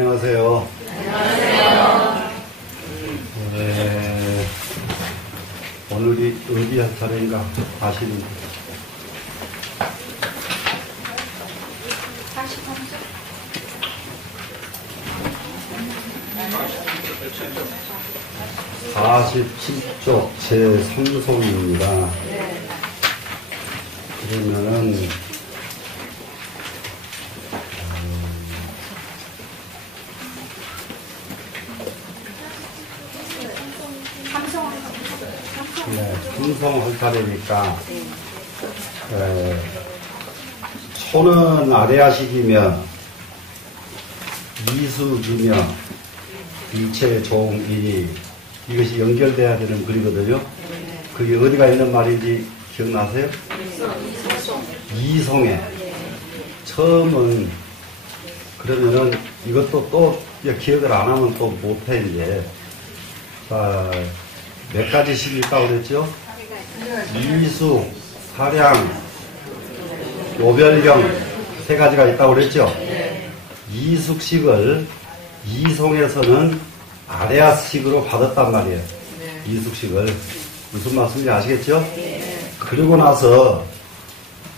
안녕하세요. 안녕하세요. 오늘이 어디 한 차례인가 아시는지? 47쪽 제3송입니다. 그러면은 삼성할 차례니까 초는 아래아식이며 이숙이며 일체종이니 이것이 연결돼야 되는 글이거든요. 그게 어디가 있는 말인지 기억나세요? 이성에. 처음은 그러면은 이것도 또 기억을 안 하면 또 못해 이제. 몇 가지 식이 있다고 그랬죠? 이숙, 사량, 요별경 세 가지가 있다고 그랬죠? 이숙식을 이송에서는 아래아식으로 받았단 말이에요. 이숙식을. 무슨 말씀인지 아시겠죠? 그리고 나서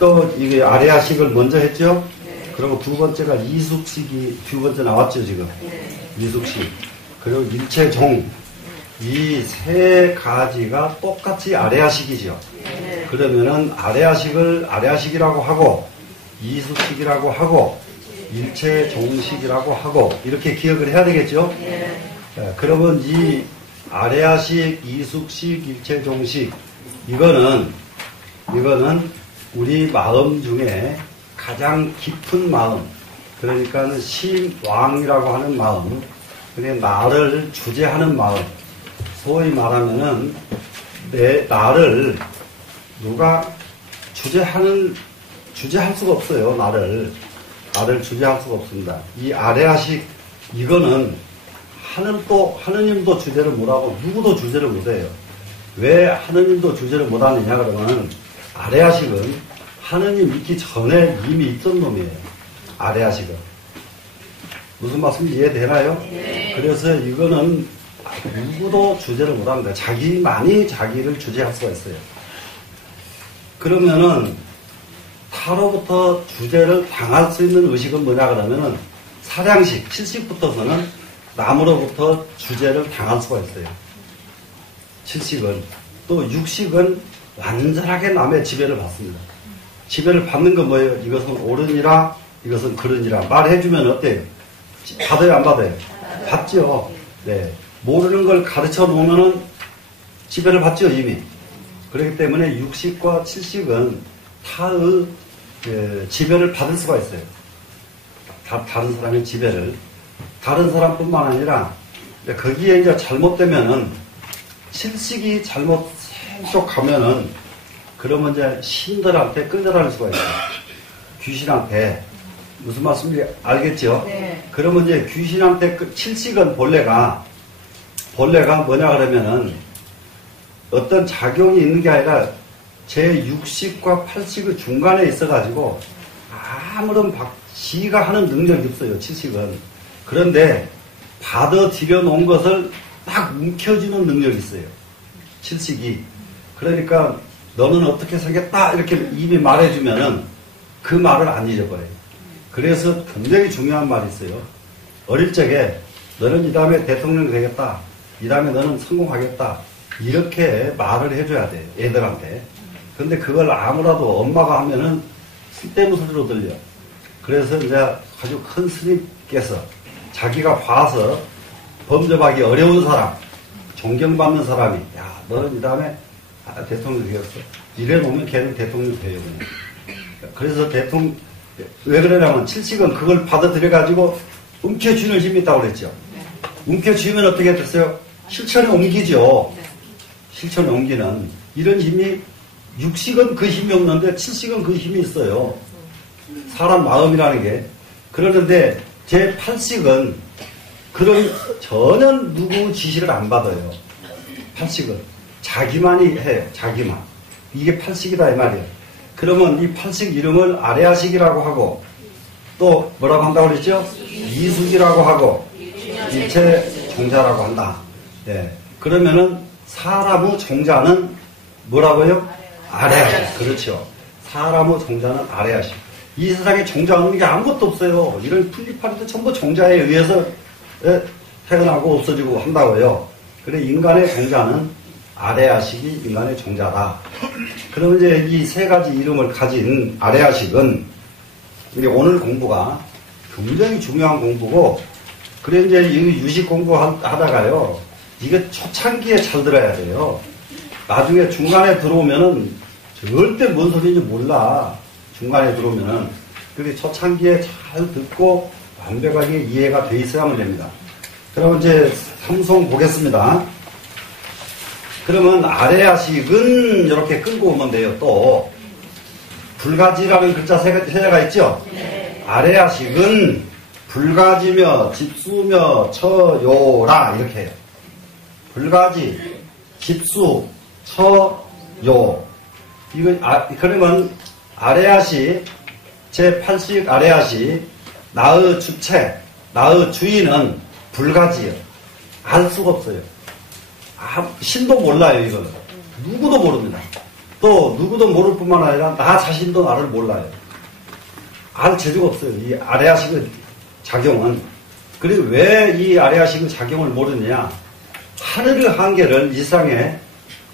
또 이게 아래아식을 먼저 했죠? 그리고 두 번째가 이숙식이 두 번째 나왔죠, 지금. 이숙식. 그리고 일체종. 이 세 가지가 똑같이 아래아식이죠. 그러면은 아래아식을 아래아식이라고 하고 이숙식이라고 하고 일체종식이라고 하고 이렇게 기억을 해야 되겠죠. 그러면 이 아래아식, 이숙식, 일체종식 이거는 우리 마음 중에 가장 깊은 마음, 그러니까 신왕이라고 하는 마음, 그러니까 나를 주재하는 마음. 소위 말하면은 나를 누가 주재할 수가 없어요. 나를 주재할 수가 없습니다. 이 아래아식 이거는 하느님도 주재를 못하고 누구도 주재를 못해요. 왜 하느님도 주재를 못하느냐 그러면 아래아식은 하느님 있기 전에 이미 있던 놈이에요. 아래아식은. 무슨 말씀인지 이해되나요? 네. 그래서 이거는 누구도 주재를 못합니다. 자기만이 자기를 주재할 수가 있어요. 그러면은 타로부터 주재를 당할 수 있는 의식은 뭐냐 그러면은 사량식, 7식부터서는 남으로부터 주재를 당할 수가 있어요. 7식은. 또 6식은 완전하게 남의 지배를 받습니다. 지배를 받는 건 뭐예요? 이것은 옳으니라, 이것은 그르니라. 말해주면 어때요? 받아요, 안 받아요? 받죠. 네. 모르는 걸 가르쳐 놓으면은 지배를 받죠, 이미. 그렇기 때문에 6식과 7식은 타의 지배를 받을 수가 있어요. 다른 사람의 지배를. 다른 사람뿐만 아니라, 거기에 이제 잘못되면은, 7식이 잘못 쭉 가면은, 그러면 이제 신들한테 끌려갈 수가 있어요. 귀신한테. 무슨 말씀인지 알겠죠? 네. 그러면 이제 귀신한테 7식은 본래가 뭐냐 그러면은 어떤 작용이 있는 게 아니라 제 6식과 8식의 중간에 있어가지고 아무런 지가 하는 능력이 없어요. 7식은. 그런데 받아들여 놓은 것을 딱 움켜쥐는 능력이 있어요. 7식이. 그러니까 너는 어떻게 생겼다 이렇게 이미 말해주면은 그 말을 안 잊어버려요. 그래서 굉장히 중요한 말이 있어요. 어릴 적에 너는 이 다음에 대통령이 되겠다. 이 다음에 너는 성공하겠다. 이렇게 말을 해줘야 돼. 애들한테. 근데 그걸 아무라도 엄마가 하면은 쓸데없는 소리로 들려. 그래서 이제 아주 큰 스님께서 자기가 봐서 범접하기 어려운 사람, 존경받는 사람이 야 너는 이 다음에 대통령 되겠어. 이래 놓으면 걔는 대통령 돼요. 그래서 왜 그러냐면 7식은 그걸 받아들여가지고 움켜쥐는 힘이 있다고 그랬죠. 움켜쥐면 어떻게 됐어요? 실천에 옮기죠. 실천에 옮기는 이런 힘이 6식은 그 힘이 없는데 7식은 그 힘이 있어요. 사람 마음이라는 게. 그러는데 제 8식은 그런 전혀 누구 지시를 안 받아요. 8식은 자기만이 해요. 자기만. 이게 8식이다 이 말이에요. 그러면 이 8식 이름을 아래아식이라고 하고 또 뭐라고 한다고 그랬죠? 이수지라고 하고 일체 종자라고 한다. 예. 그러면은 사람의 종자는 뭐라고요? 아래하시. 그렇죠. 사람의 종자는 아래하시. 이 세상에 종자 없는 게 아무것도 없어요. 이런 풀리파리도 전부 종자에 의해서 태어나고 없어지고 한다고요. 그래 인간의 종자는 아래하식이 인간의 종자다. 그러면 이제 이 세 가지 이름을 가진 아래하식은 오늘 공부가 굉장히 중요한 공부고, 그래 이제 이 유식 공부하다가요, 이게 초창기에 잘 들어야 돼요. 나중에 중간에 들어오면은 절대 뭔 소리인지 몰라. 중간에 들어오면은. 그게 초창기에 잘 듣고 완벽하게 이해가 돼 있어야만 됩니다. 그럼 이제 삼송 보겠습니다. 그러면 아래하식은 이렇게 끌고 오면 돼요. 또 불가지라는 글자 세 개가 있죠? 네. 아래하식은 불가지며 집수며 처요라 이렇게 해요. 불가지, 집수, 처요. 그러면 아래하식, 제8식 아래하식, 나의 주체, 나의 주인은 불가지예요. 알 수가 없어요. 신도 몰라요, 이거는. 누구도 모릅니다. 또, 누구도 모를 뿐만 아니라, 나 자신도 나를 몰라요. 알 재주가 없어요. 이 아래하식의 작용은. 그리고 왜 이 아래하식의 작용을 모르느냐? 하늘의 한계를 이 세상에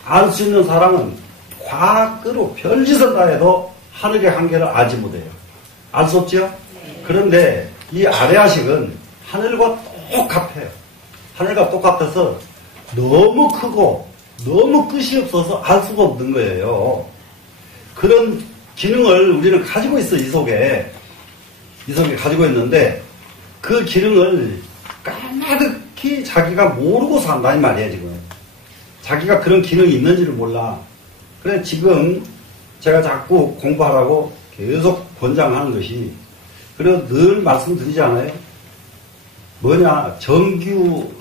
알 수 있는 사람은 과학으로 별짓을 다 해도 하늘의 한계를 알지 못해요. 알 수 없죠? 그런데 이 아래하식은 하늘과 똑같아요. 하늘과 똑같아서 너무 크고 너무 끝이 없어서 알 수가 없는 거예요. 그런 기능을 우리는 가지고 있어, 이 속에 가지고 있는데 그 기능을 까마득히 자기가 모르고 산다 이 말이에요. 지금 자기가 그런 기능이 있는지를 몰라. 그래 지금 제가 자꾸 공부하라고 계속 권장하는 것이, 그리고 늘 말씀드리잖아요. 뭐냐,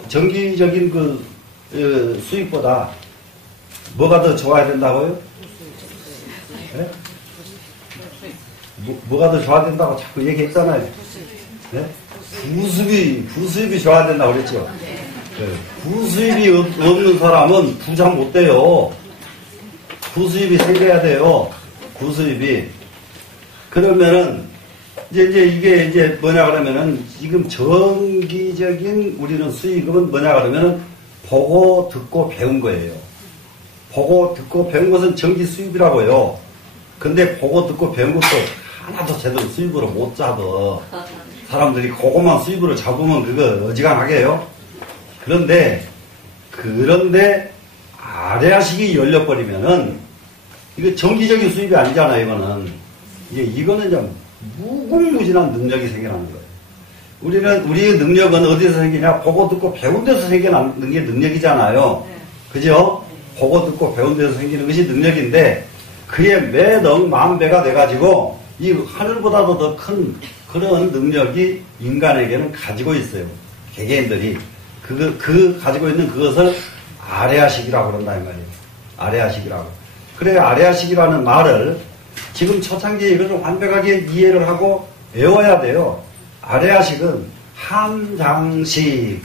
정기적인 수익보다 뭐가 더 좋아야 된다고요? 네? 뭐가 더 좋아야 된다고 자꾸 얘기했잖아요. 네? 부수입이 좋아야 된다고 그랬죠. 네. 부수입이 없는 사람은 부자 못 돼요. 부수입이 생겨야 돼요. 부수입이. 그러면은 이게 이제 뭐냐 그러면은 지금 정기적인 우리는 수익은 뭐냐 그러면은 보고 듣고 배운 거예요. 보고 듣고 배운 것은 정기 수입이라고요. 근데 보고 듣고 배운 것도 하나도 제대로 수입으로 못 잡아. 사람들이 그것만 수입으로 잡으면 그거 어지간하게요. 그런데 아래하식이 열려버리면은 이거 정기적인 수입이 아니잖아요. 이거는 좀 무궁무진한 능력이 생겨나는 거예요. 우리의 능력은 어디서 생기냐? 보고 듣고 배운 데서 생겨나는 게 능력이잖아요. 그죠? 보고 듣고 배운 데서 생기는 것이 능력인데, 그에 매덕 만배가 돼가지고 이 하늘보다도 더 큰 그런 능력이 인간에게는 가지고 있어요. 개개인들이 그 가지고 있는 그것을 아래하식이라고 그런다 이 말이에요. 아래하식이라고. 그래 아래하식이라는 말을 지금 초창기에 이것을 완벽하게 이해를 하고 외워야 돼요. 아래하식은 함장식.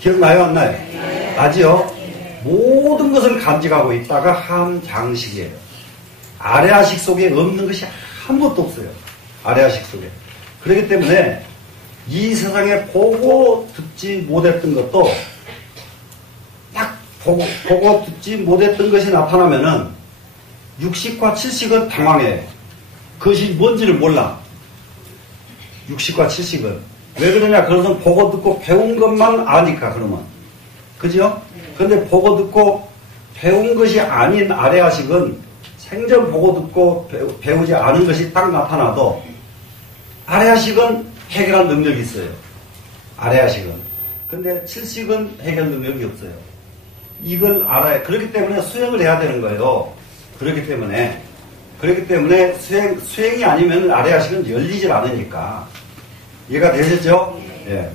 기억나요? 안 나요? 네. 나지요? 네. 모든 것을 간직하고 있다가 함장식이에요. 아래하식 속에 없는 것이 아무것도 없어요. 아래하식 속에. 그렇기 때문에 이 세상에 보고 듣지 못했던 것도 딱 보고 듣지 못했던 것이 나타나면은 육식과 칠식은 당황해. 그것이 뭔지를 몰라. 육식과 칠식은. 왜 그러냐? 그것은 보고 듣고 배운 것만 아니까, 그러면. 그죠? 근데 보고 듣고 배운 것이 아닌 아래하식은 생전 보고 듣고 배우지 않은 것이 딱 나타나도 아래하식은 해결할 능력이 있어요. 아래하식은. 근데 칠식은 해결 능력이 없어요. 이걸 알아야, 그렇기 때문에 수행을 해야 되는 거예요. 그렇기 때문에 수행이 아니면 아래하식은 열리질 않으니까. 이해가 되셨죠? 예.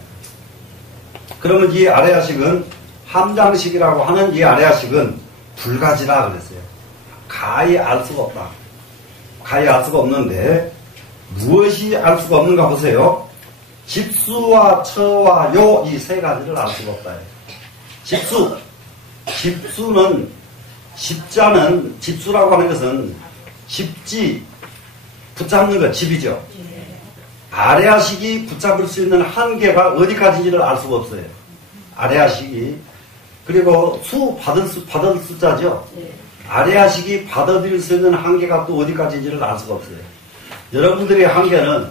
그러면 이 아래하식은 함장식이라고 하는 이 아래하식은 불가지라 그랬어요. 가히 알 수가 없다. 가히 알 수가 없는데, 무엇이 알 수가 없는가 보세요. 집수와 처와 요 이 세 가지를 알 수가 없다. 집수는 집자는 집수라고 하는 것은 집지 붙잡는 것 집이죠. 아래아식이 붙잡을 수 있는 한계가 어디까지인지를 알 수가 없어요. 아래아식이 그리고 받을 숫자죠. 아래아식이 받아들일 수 있는 한계가 또 어디까지인지를 알 수가 없어요. 여러분들의 한계는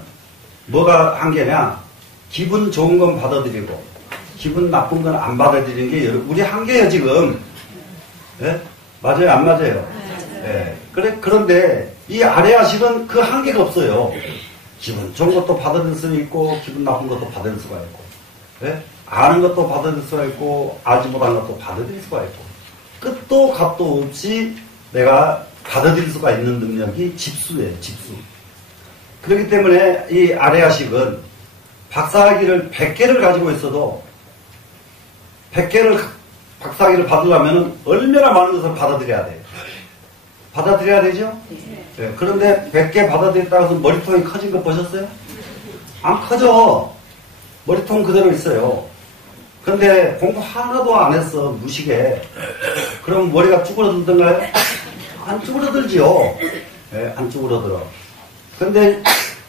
뭐가 한계냐? 기분 좋은 건 받아들이고 기분 나쁜 건 안 받아들이는 게 우리 한계예요 지금. 네? 맞아요 안 맞아요? 네. 그런데 이 아래아식은 그 한계가 없어요. 기분 좋은 것도 받아들일 수 있고 기분 나쁜 것도 받아들일 수가 있고 네? 아는 것도 받아들일 수가 있고 알지 못하는 것도 받아들일 수가 있고 끝도 값도 없이 내가 받아들일 수가 있는 능력이 집수예요. 집수. 그렇기 때문에 이 아래아식은 박사학위를 100개를 가지고 있어도 100개를 박사학위를 받으려면 얼마나 많은 것을 받아들여야 돼요. 받아들여야 되죠? 네. 그런데 100개 받아들였다고 해서 머리통이 커진 거 보셨어요? 안 커져. 머리통 그대로 있어요. 그런데 공부 하나도 안 했어. 무식해. 그럼 머리가 쭈그러들던가요? 안 쭈그러들지요. 네, 안 쭈그러들어. 근데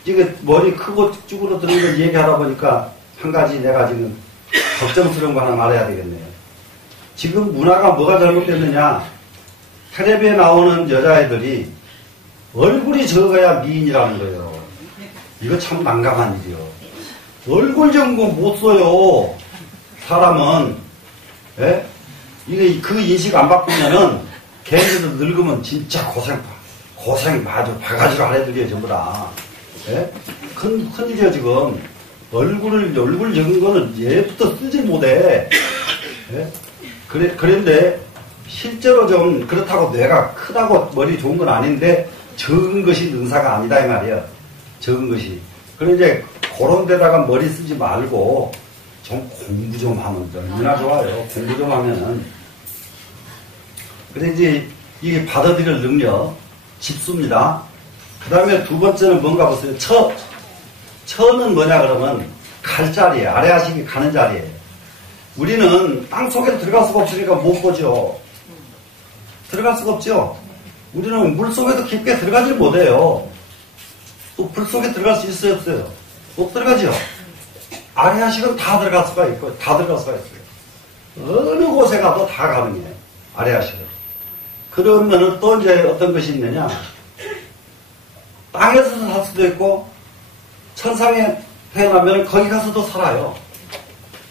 이게 머리 크고 쭈그러드는 걸 얘기하다 보니까 한 가지 내가 지금 걱정스러운 거 하나 말해야 되겠네요. 지금 문화가 뭐가 잘못됐느냐? 텔레비에 나오는 여자애들이 얼굴이 적어야 미인이라는 거예요. 이거 참 난감한 일이요. 얼굴 적은 거 못 써요. 사람은. 예? 이게 그 인식 안 바꾸면은 걔네들 늙으면 진짜 고생 마저 바가지로 할 애들이에요 전부 다. 예? 큰일이에요 지금. 얼굴 적은 거는 얘부터 쓰질 못해. 예? 그런데 실제로 좀 그렇다고 뇌가 크다고 머리 좋은 건 아닌데 적은 것이 능사가 아니다 이 말이에요. 적은 것이. 그런데 이제 그런 데다가 머리 쓰지 말고 좀 공부 좀 하면 얼마나 좋아요. 공부 좀 하면은. 그래 이제 이게 받아들일 능력 집수입니다. 그 다음에 두 번째는 뭔가 보세요. 처는 뭐냐 그러면 갈 자리에 아래아식이 가는 자리에 우리는 땅 속에 들어갈 수가 없으니까 못 보죠. 들어갈 수가 없죠. 우리는 물 속에도 깊게 들어가지 못해요. 또 불 속에 들어갈 수 있어요 없어요? 못 들어가죠. 아래아식은 다 들어갈 수가 있고 다 들어갈 수가 있어요. 어느 곳에 가도 다 가능해요. 아래아식은. 그러면은 또 이제 어떤 것이 있느냐? 땅에서도 살 수도 있고 천상에 태어나면 거기 가서도 살아요.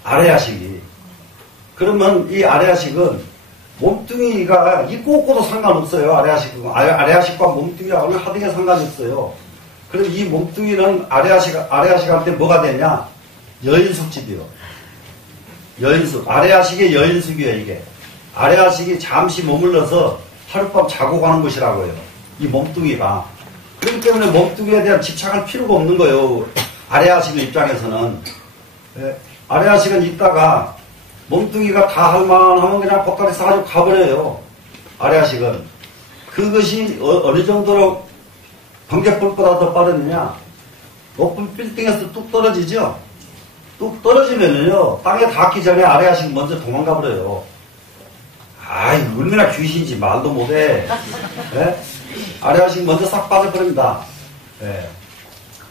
아래아식이. 그러면 이 아래아식은 몸뚱이가 있고 없고도 상관없어요. 아래아식과 몸뚱이가 어느 하등에 상관이 없어요. 그럼 이 몸뚱이는 아래아식한테 뭐가 되냐? 여인숙집이요. 여인숙. 아래아식의 여인숙이에요 이게. 아래아식이 잠시 머물러서 하룻밤 자고 가는 곳이라고요. 이 몸뚱이가. 그렇기 때문에 몸뚱이에 대한 집착할 필요가 없는 거예요. 아래아식 입장에서는. 예, 아래아식은 있다가 몸뚱이가 다 할만하면 그냥 보따리 싸가지고 가버려요. 아래아식은. 그것이 어느 정도로 번개불보다 더 빠르느냐? 높은 빌딩에서 뚝 떨어지죠? 뚝 떨어지면은요, 땅에 닿기 전에 아래아식이 먼저 도망가 버려요. 아이, 얼마나 귀신인지 말도 못해. 예? 아래아식이 먼저 싹 빠져버립니다. 예.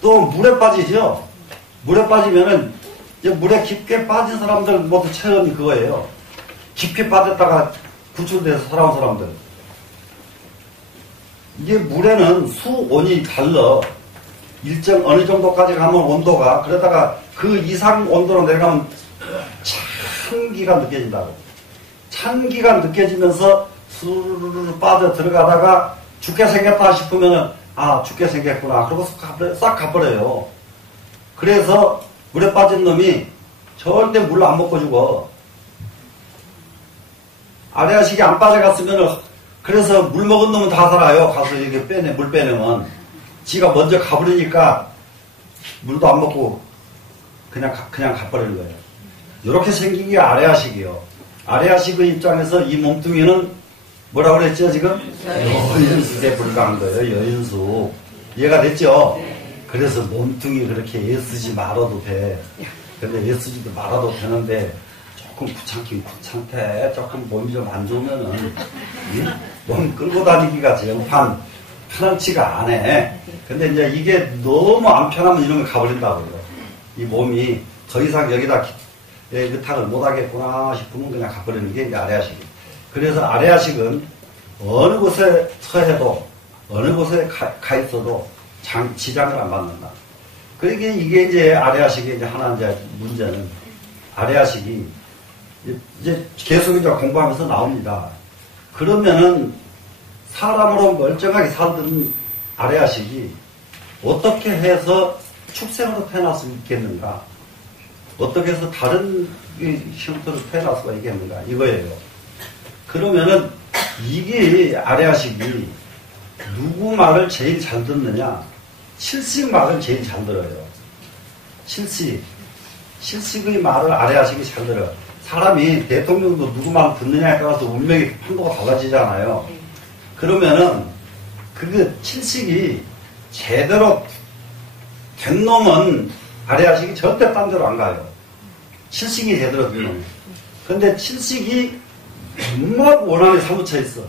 또 물에 빠지죠? 물에 빠지면은, 물에 깊게 빠진 사람들 모두 체험이 그거예요. 깊게 빠졌다가 구출돼서 살아온 사람들. 이게 물에는 수온이 달라. 일정 어느 정도까지 가면 온도가, 그러다가 그 이상 온도로 내려가면 찬기가 느껴진다고. 찬기가 느껴지면서 수르르 빠져 들어가다가 죽게 생겼다 싶으면은, 아, 죽게 생겼구나. 그러고 싹 가버려요. 그래서 물에 빠진 놈이 절대 물 안 먹고 죽어. 아래아식이 안 빠져갔으면은, 그래서 물 먹은 놈은 다 살아요. 가서 이렇게 물 빼내면. 지가 먼저 가버리니까 물도 안 먹고 그냥 가버리는 거예요. 이렇게 생긴 게 아래아식이요. 아래아식의 입장에서 이 몸뚱이는 뭐라고 그랬죠, 지금? 여인숙에 불과한 거예요, 여인숙. 이해가 됐죠? 그래서 몸뚱이 그렇게 애쓰지 말아도 돼. 근데 애쓰지도 말아도 되는데 조금 귀찮긴 귀찮대. 조금 몸이 좀 안 좋으면은 몸 끌고 다니기가 정판 편안치가 않아. 근데 이제 이게 너무 안 편하면 이런 거 가버린다고요. 이 몸이 더 이상 여기다 의탁을 못하겠구나 싶으면 그냥 가버리는 게 이제 아래아식이. 그래서 아래아식은 어느 곳에 처해도 어느 곳에 가 있어도 지장을 안 받는다. 그러니까 이게 이제 아래아식의 이제 하나 이제 문제는 아래아식이 이제 계속 이제 공부하면서 나옵니다. 그러면은 사람으로 멀쩡하게 살던 아래아식이 어떻게 해서 축생으로 태어날 수 있겠는가? 어떻게 해서 다른 형태로 태어날 수가 있겠는가? 이거예요. 그러면은 이게 아래아식이 누구 말을 제일 잘 듣느냐? 칠식 말을 제일 잘 들어요. 칠식의 말을 아래아식이 잘 들어요. 사람이 대통령도 누구 말을 듣느냐에 따라서 운명의 판도가 달라지잖아요. 그러면은 그 칠식이 제대로 된 놈은 아래아식이 절대 딴 데로 안 가요. 칠식이 제대로 된 놈. 근데 칠식이 정말 원한에 사무쳐 있어.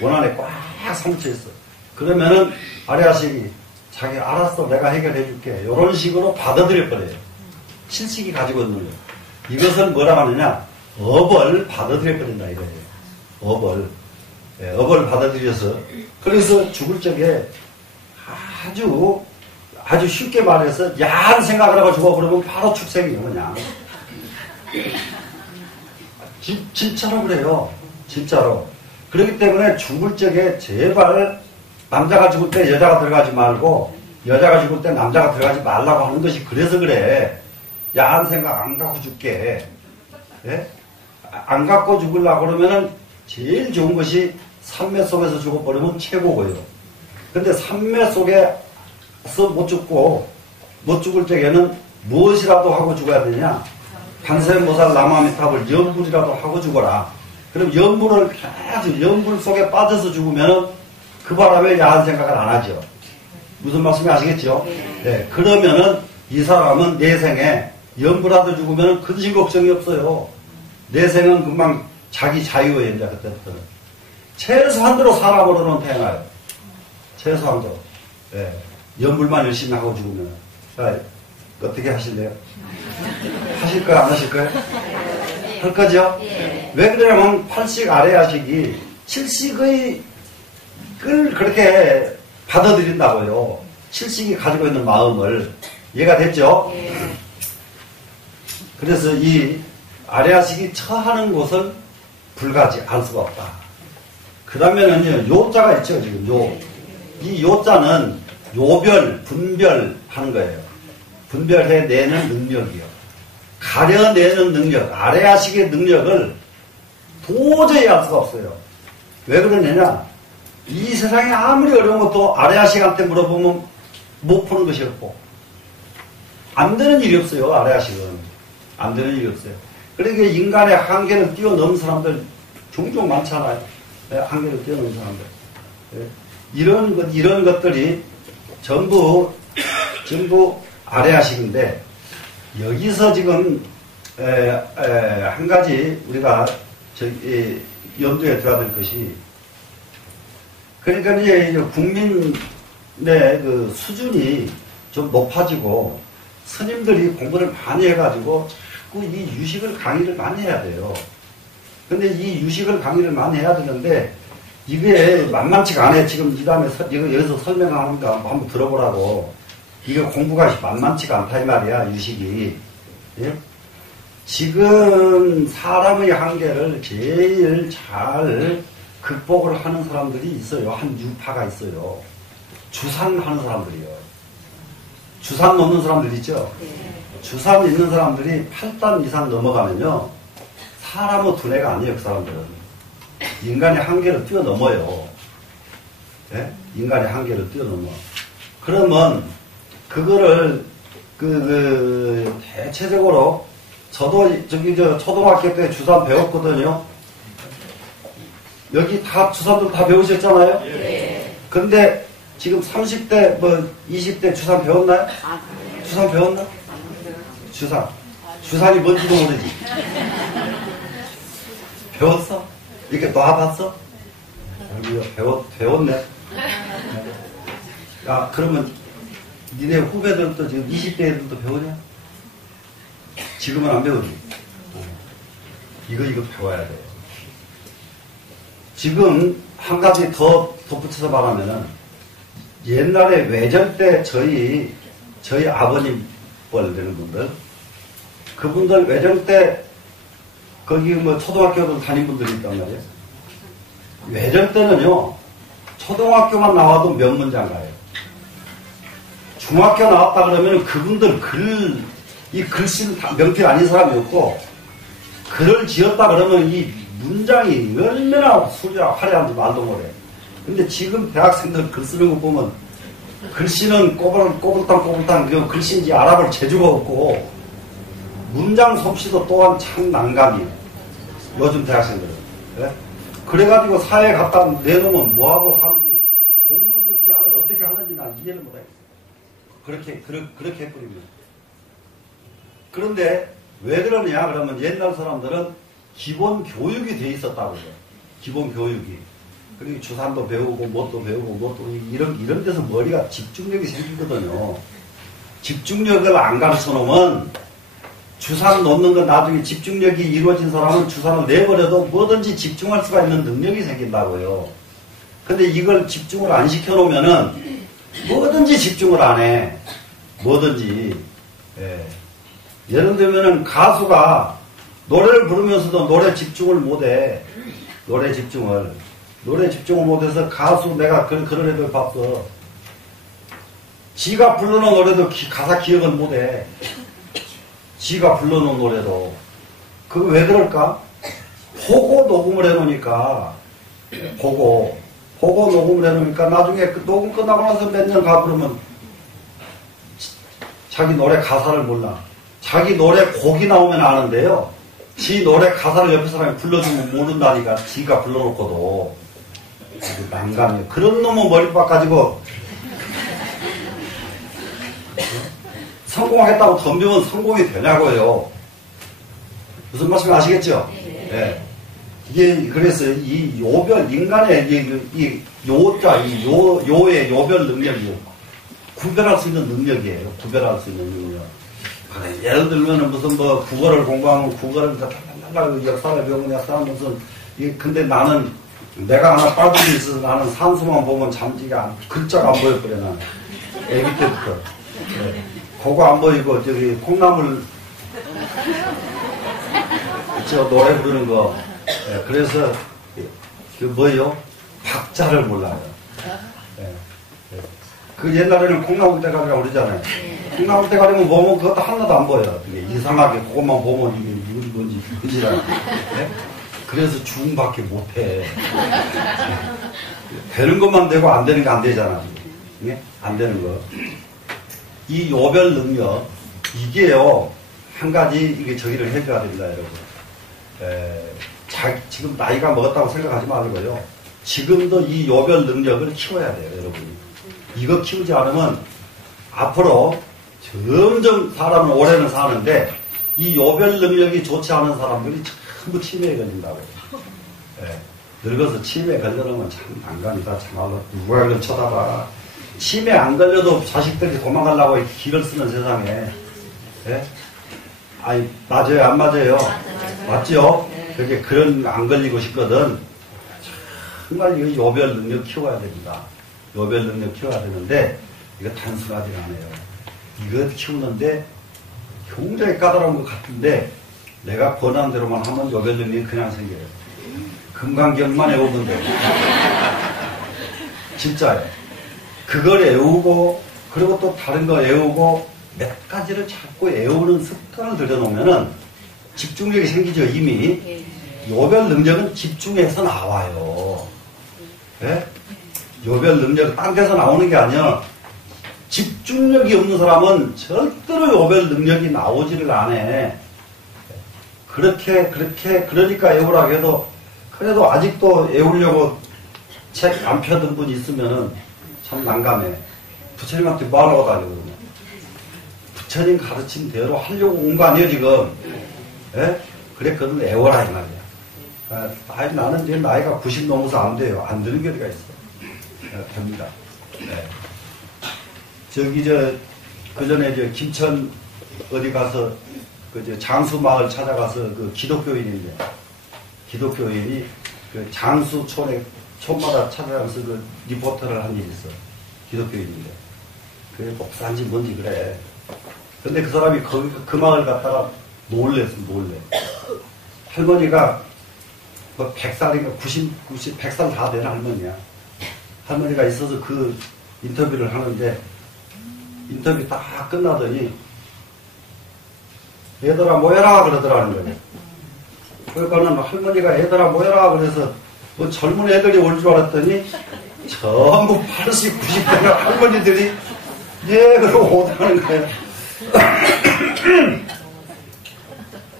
원한에 꽉 사무쳐 있어. 그러면은 아래아식이 자기 알았어 내가 해결해 줄게. 이런 식으로 받아들일 거예요. 칠식이 가지고 있는 거예요. 이것을 뭐라 하느냐? 업을 받아들여 버린다 이거예요. 업을. 네, 업을 받아들여서 그래서 죽을 적에 아주 쉽게 말해서 야한 생각을 하고 죽어버리면 바로 축생이에요 그냥. 진짜로 그래요. 진짜로. 그렇기 때문에 죽을 적에 제발 남자가 죽을 때 여자가 들어가지 말고 여자가 죽을 때 남자가 들어가지 말라고 하는 것이 그래서 그래. 야한 생각 안 갖고 죽게. 예? 안 갖고 죽으려고 그러면은 제일 좋은 것이 산매 속에서 죽어버리면 최고고요. 근데 산매 속에서 못 죽을 적에는 무엇이라도 하고 죽어야 되냐? 관세음보살 남아미탑을 연불이라도 하고 죽어라. 그럼 연불을 계속 연불 속에 빠져서 죽으면 그 바람에 야한 생각을 안 하죠. 무슨 말씀인지 아시겠죠? 네. 그러면은 이 사람은 내생에 연불하도 죽으면 근심 걱정이 없어요. 내생은 금방 자기 자유예요, 이제 그때부터는. 최소한대로 사람으로는 태어나요. 최소한대로. 네. 연불만 열심히 하고 죽으면. 자, 어떻게 하실래요? 하실 거예요, 안 하실 거예요? 할 거죠? 왜 그러냐면, 8식 아래아식이 7식의 걸 그렇게 받아들인다고요. 7식이 가지고 있는 마음을. 이해가 됐죠? 그래서 이 아래아식이 처하는 곳은 불가지, 알 수가 없다. 그 다음에는요, 요자가 있죠, 지금 요. 이 요자는 요별, 분별 하는 거예요. 분별해내는 능력이요. 가려내는 능력, 아래아식의 능력을 도저히 알 수가 없어요. 왜 그러느냐? 이 세상에 아무리 어려운 것도 아래아식한테 물어보면 못 푸는 것이 없고, 안 되는 일이 없어요, 아래아식은. 안 되는 일이 없어요. 그러니까 인간의 한계를 뛰어넘은 사람들 종종 많잖아요. 한계를 뛰어넘은 사람들. 이런 것들이 전부 아래아식인데, 여기서 지금, 한 가지 우리가 염두에 둬야 될 것이, 그러니까 이제 국민의 그 수준이 좀 높아지고, 스님들이 공부를 많이 해가지고, 자꾸 이 유식을 강의를 많이 해야 돼요. 근데 이 유식을 강의를 많이 해야 되는데, 이게 만만치가 않아요. 지금 이 다음에 여기서 설명하니까 한번 들어보라고. 이게 공부가 만만치가 않다 이 말이야, 유식이. 예? 지금 사람의 한계를 제일 잘 극복을 하는 사람들이 있어요. 한 유파가 있어요. 주산하는 사람들이요. 주산 놓는 사람들 있죠? 주산 있는 사람들이 8단 이상 넘어가면요. 사람의 두뇌가 아니에요, 그 사람들은. 인간의 한계를 뛰어넘어요. 예? 인간의 한계를 뛰어넘어. 그러면, 그거를, 대체적으로, 저도, 초등학교 때 주산 배웠거든요. 여기 주산들 다 배우셨잖아요? 근데, 지금 30대, 뭐, 20대 주산 배웠나요? 주산 배웠나? 주산. 주산이 뭔지도 모르지. 배웠어? 이렇게 놔봤어? 배웠네. 야, 그러면 니네 후배들도 지금 20대 애들도 배우냐? 지금은 안 배우지. 이거 배워야 돼. 지금 한 가지 더 덧붙여서 말하면은 옛날에 외전 때 저희 아버님 뻘 되는 분들 그분들 외전 때 거기 뭐 초등학교도 다닌 분들이 있단 말이에요. 외전 때는요 초등학교만 나와도 몇 문장 가요. 중학교 나왔다 그러면 그분들 이 글씨는 명필 아닌 사람이 없고 글을 지었다 그러면 이 문장이 얼마나 화려한지 말도 못해. 근데 지금 대학생들 글 쓰는 거 보면 글씨는 꼬불탕 글씨인지 알아볼 재주가 없고 문장 솜씨도 또한 참 난감이에요. 요즘 대학생들은. 네? 그래가지고 사회에 갖다 내놓으면 뭐하고 사는지 공문서 기한을 어떻게 하는지 난 이해를 못하겠어요. 그렇게 해버리면. 그런데 왜 그러냐 그러면 옛날 사람들은 기본 교육이 돼 있었다고 해요. 기본 교육이. 그리고 주산도 배우고 뭣도 배우고 뭣도 이런 데서 머리가 집중력이 생기거든요. 집중력을 안 가르쳐 놓으면 주산 놓는 건 나중에 집중력이 이루어진 사람은 주산을 내버려도 뭐든지 집중할 수가 있는 능력이 생긴다고요. 근데 이걸 집중을 안 시켜 놓으면은 뭐든지 집중을 안 해. 뭐든지. 예. 예를 들면은 가수가 노래를 부르면서도 노래 집중을 못 해. 노래 집중을 못해서 가수 내가 그런 애들 봤어. 지가 불러놓은 노래도 가사 기억은 못 해. 지가 불러놓은 노래도. 그거 왜 그럴까? 보고 녹음을 해놓으니까 보고 녹음을 해놓으니까 나중에 그 녹음 끝나고 나서 몇 년 가 그러면 자기 노래 가사를 몰라. 자기 노래 곡이 나오면 아는데요. 지 노래 가사를 옆에 사람이 불러주면 모른다니까. 지가 불러놓고도. 난감해. 그런 놈은 머리박 가지고 성공하겠다고 덤비면 성공이 되냐고요. 무슨 말씀 아시겠죠? 네. 이게 그래서 이 요별 인간의 이 요의 요별 능력이요. 구별할 수 있는 능력이에요. 구별할 수 있는 능력. 예를 들면은 무슨 뭐 국어를 공부하면 국어를 역사를 배우면 역사는 무슨 근데 나는 내가 하나 빠진 게 있어서 나는 산수만 보면 잠지가 글자가 안 보여버려 나는. 애기 때부터. 네. 그거 안 보이고 저기 콩나물 저 노래 부르는 거. 네. 그래서 그 뭐예요? 박자를 몰라요. 네. 그 옛날에는 콩나물 대가리라고 그러잖아요. 콩나물 대가리면 보면 그것도 하나도 안 보여. 이게 이상하게 그것만 보면 이게 뭔지 그지라. 네? 그래서 주음밖에 못해. 되는 것만 되고 안 되는 게 안 되잖아. 네? 안 되는 거. 이 요별 능력 이게요 한 가지 이게 저기를 해줘야 됩니다, 여러분. 지금 나이가 먹었다고 생각하지 말고요. 지금도 이 요별 능력을 키워야 돼요, 여러분이. 이거 키우지 않으면 앞으로 점점 사람은 오래는 사는데 이 요별 능력이 좋지 않은 사람들이 전부 치매에 걸린다고요. 늙어서 치매에 걸려놓으면 참 난감이다. 참말로 누가 이걸 쳐다봐. 치매 안 걸려도 자식들이 도망가려고 길을 쓰는 세상에. 아니 맞아요, 안 맞아요? 맞죠? 그렇게 그런 안 걸리고 싶거든. 정말 이 요별 능력 키워야 됩니다. 요별 능력 키워야 되는데 이거 단순하지 않아요. 이거 키우는데 굉장히 까다로운 것 같은데 내가 권한 대로만 하면 요별 능력이 그냥 생겨요. 금강경만 외우면 돼요. 진짜요. 그걸 외우고 그리고 또 다른 거 외우고 몇 가지를 자꾸 외우는 습관을 들여놓으면은 집중력이 생기죠. 이미. 요별 능력은 집중해서 나와요. 네? 요별 능력은 딴 데서 나오는 게 아니야. 집중력이 없는 사람은 절대로 요별 능력이 나오지를 않아. 그러니까 외우라고 해도, 그래도 아직도 외우려고 책 안 펴든 분이 있으면은 참 난감해. 부처님한테 뭐하라고 다니거든요. 부처님 가르침대로 하려고 온 거 아니에요, 지금? 예? 그랬거든, 애워라, 이 말이야. 나는 이제 나이가 90 넘어서 안 돼요. 안 되는 게 어디가 있어. 됩니다. 네. 그 전에 김천 어디 가서, 장수마을 찾아가서 그 기독교인인데, 기독교인이 그 장수촌에, 촌마다 찾아가면서 그 리포터를 한 일이 있어. 기독교인인데. 그게 목사인지 뭔지 그래. 근데 그 사람이 그 마을 갔다가 놀랬어. 할머니가 100살인가 100살 다 된 할머니야. 할머니가 있어서 그 인터뷰를 하는데, 인터뷰 딱 끝나더니, 얘들아 모여라 그러더라는 거예요. 그러니까는 할머니가 얘들아 모여라 그래서 뭐 젊은 애들이 올 줄 알았더니 전부 80, 90대가 할머니들이 그러고 오다는 거예요.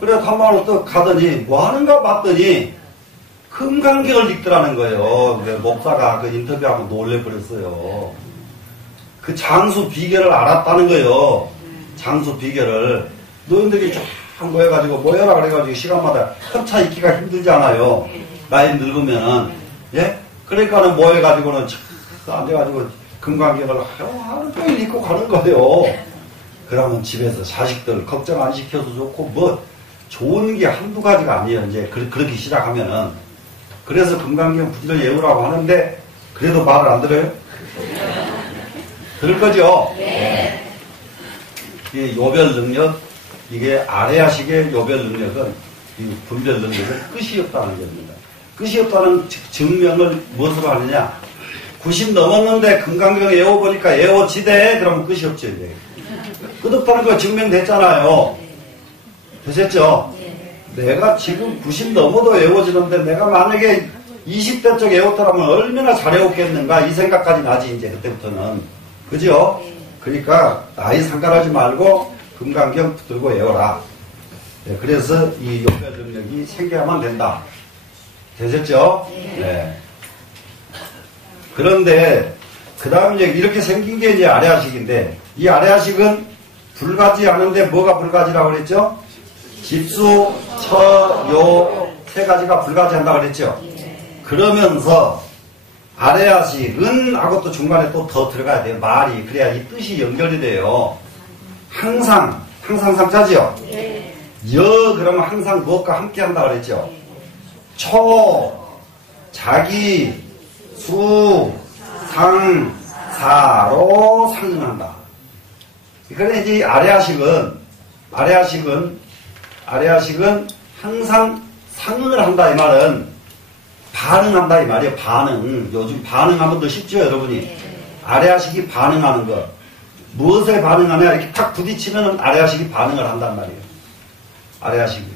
그래 한마로 또 가더니 뭐 하는가 봤더니 금강경을 읽더라는 거예요. 목사가 그 인터뷰하고 놀래버렸어요. 그 장수 비결을 알았다는 거예요. 장수 비결을. 너희들이 쫙 모여가지고 모여라 그래가지고 시간마다 혼자 있기가 힘들잖아요. 나이 늙으면은. 예? 그러니까는 모여가지고는 앉아가지고 금강경을 하루 종일 읽고 가는 거예요. 그러면 집에서 자식들 걱정 안 시켜서 좋고 뭐 좋은 게 한두 가지가 아니에요. 이제 그렇게 시작하면은. 그래서 금강경 부지런히 외우라고 하는데 그래도 말을 안 들어요? 들을 거죠? 네. 이 요별 능력, 이게 아래야식의 요별 능력은, 이 분별 능력은 끝이 없다는 겁니다. 끝이 없다는 증명을 무엇으로 하느냐? 90 넘었는데 금강경 외워보니까 외워지대? 그러면 끝이 없죠, 이제. 끝없다는 거 증명됐잖아요. 되셨죠? 내가 지금 90 넘어도 외워지는데 내가 만약에 20대 쪽 외웠더라면 얼마나 잘 외웠겠는가 이 생각까지 나지 이제 그때부터는. 그죠? 그러니까 나이 상관하지 말고 금강경 붙들고 외워라. 네, 그래서 이 요별 능력이 생겨야만 된다. 되셨죠? 네. 그런데 그 다음 이제 이렇게 생긴 게 이제 아래하식인데 이 아래하식은 불가지 않은데 뭐가 불가지라고 그랬죠? 집수, 처, 요 세 가지가 불가지한다고 그랬죠? 그러면서 아래하식은 하고 또 중간에 또 더 들어가야 돼요. 말이. 그래야 이 뜻이 연결이 돼요. 항상 상자지요? 여 그러면 항상 무엇과 함께 한다고 그랬죠? 초, 자기, 수, 상, 사로 상응한다. 그래 이제 아래하식은 항상 상응을 한다 이 말은 반응한다 이 말이에요. 반응. 요즘 반응하면 더 쉽죠 여러분이. 아래하식이 반응하는 것. 무엇에 반응하냐 이렇게 탁 부딪히면 아래하식이 반응을 한단 말이에요. 아래하식이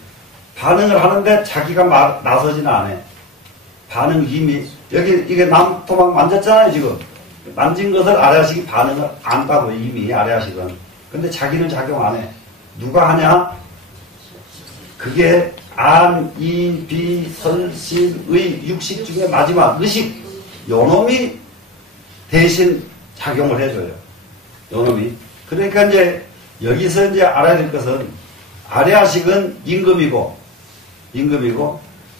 반응을 하는데 자기가 나서지는 않아요. 반응 힘이 여기 이게 남토막 만졌잖아요 지금. 만진 것을 아래하식이 반응을 안다고 이미 아래하식은. 근데 자기는 작용 안 해. 누가 하냐? 그게 안, 이, 비, 설, 신, 의, 육식 중에 마지막 의식 요놈이 대신 작용을 해줘요. 요놈이. 그러니까 이제 여기서 이제 알아야 될 것은 아래하식은 임금이고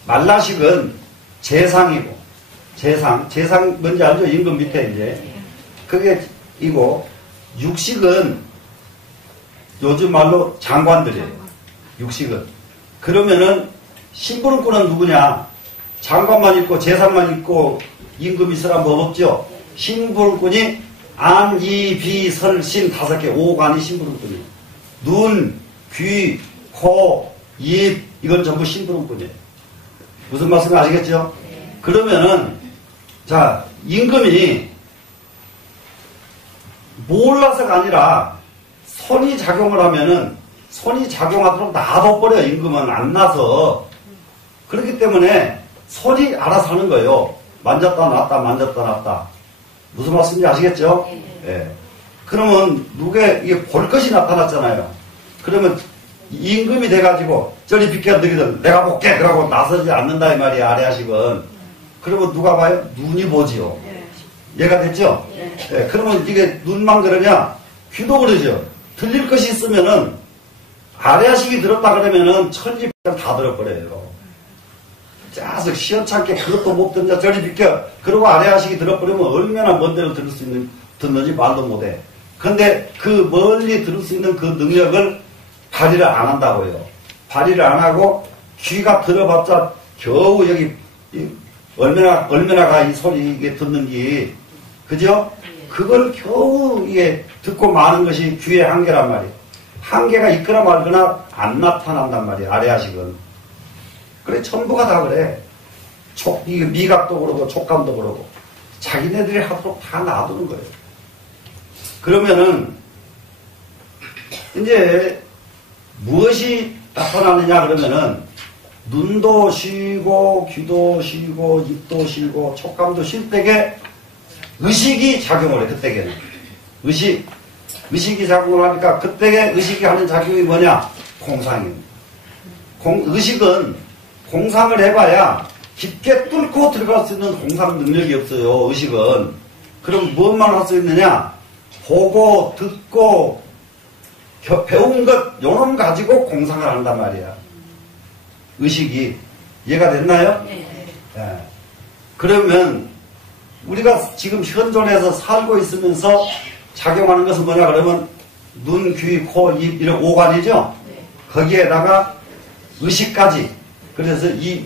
말라식은 재상이고 재상 뭔지 알죠? 임금 밑에 이제 그게 이고 육식은 요즘 말로 장관들이에요. 육식은. 그러면은 심부름꾼은 누구냐? 장관만 있고 재상만 있고 임금 있으라 뭐 없죠? 심부름꾼이 안, 이, 비, 설, 신 5개 5간이 심부름꾼이에요. 눈, 귀, 코, 입 이건 전부 심부름꾼이에요. 무슨 말씀 아시겠죠? 그러면은 자 임금이 몰라서가 아니라 손이 작용을 하면은 손이 작용하도록 놔둬버려. 임금은 안 나서. 그렇기 때문에 손이 알아서 하는 거예요. 만졌다 놨다 만졌다 놨다. 무슨 말씀인지 아시겠죠? 예. 그러면 이게 볼 것이 나타났잖아요. 그러면 임금이 돼가지고 저리 비켜 너희들 내가 볼게 그러고 나서지 않는다 이 말이야. 아래하식은. 그러면 누가 봐요? 눈이 보지요. 얘가 됐죠? 예, 그러면 이게 눈만 그러냐? 귀도 그러죠. 들릴 것이 있으면은 아래아식이 들었다 그러면은 천지백을 다 들어버려요. 짜서 시원찮게 그것도 못 듣냐 저리 비켜. 그러고 아래아식이 들어버리면 얼마나 먼 데로 들을 수 있는 듣는지 말도 못해. 근데 그 멀리 들을 수 있는 그 능력을 발휘를 안 한다고요. 발휘를 안 하고 귀가 들어봤자 겨우 여기 얼마나가 이 소리 이게 듣는지 그죠? 그걸 겨우 이게 듣고 마는 것이 귀의 한계란 말이에요. 한계가 있거나 말거나 안 나타난단 말이에요. 아래아식은. 그래 전부가 다 그래. 이게 미각도 그러고 촉감도 그러고 자기네들이 하도록 다 놔두는 거예요. 그러면은 이제 무엇이 나타나느냐 그러면은 눈도 쉬고 귀도 쉬고 입도 쉬고 촉감도 쉴 때에 의식이 작용을 해. 그때에는 의식이 작용을 하니까 그때에 의식이 하는 작용이 뭐냐? 공상입니다. 의식은 공상을 해봐야 깊게 뚫고 들어갈 수 있는 공상 능력이 없어요. 의식은. 그럼 무엇만 할 수 있느냐? 보고 듣고 배운 것 요놈 가지고 공상을 한단 말이야. 의식이 이해가 됐나요? 네. 예. 그러면 우리가 지금 현존에서 살고 있으면서 작용하는 것은 뭐냐 그러면 눈, 귀, 코, 입 이런 오관이죠. 네. 거기에다가 의식까지. 그래서 이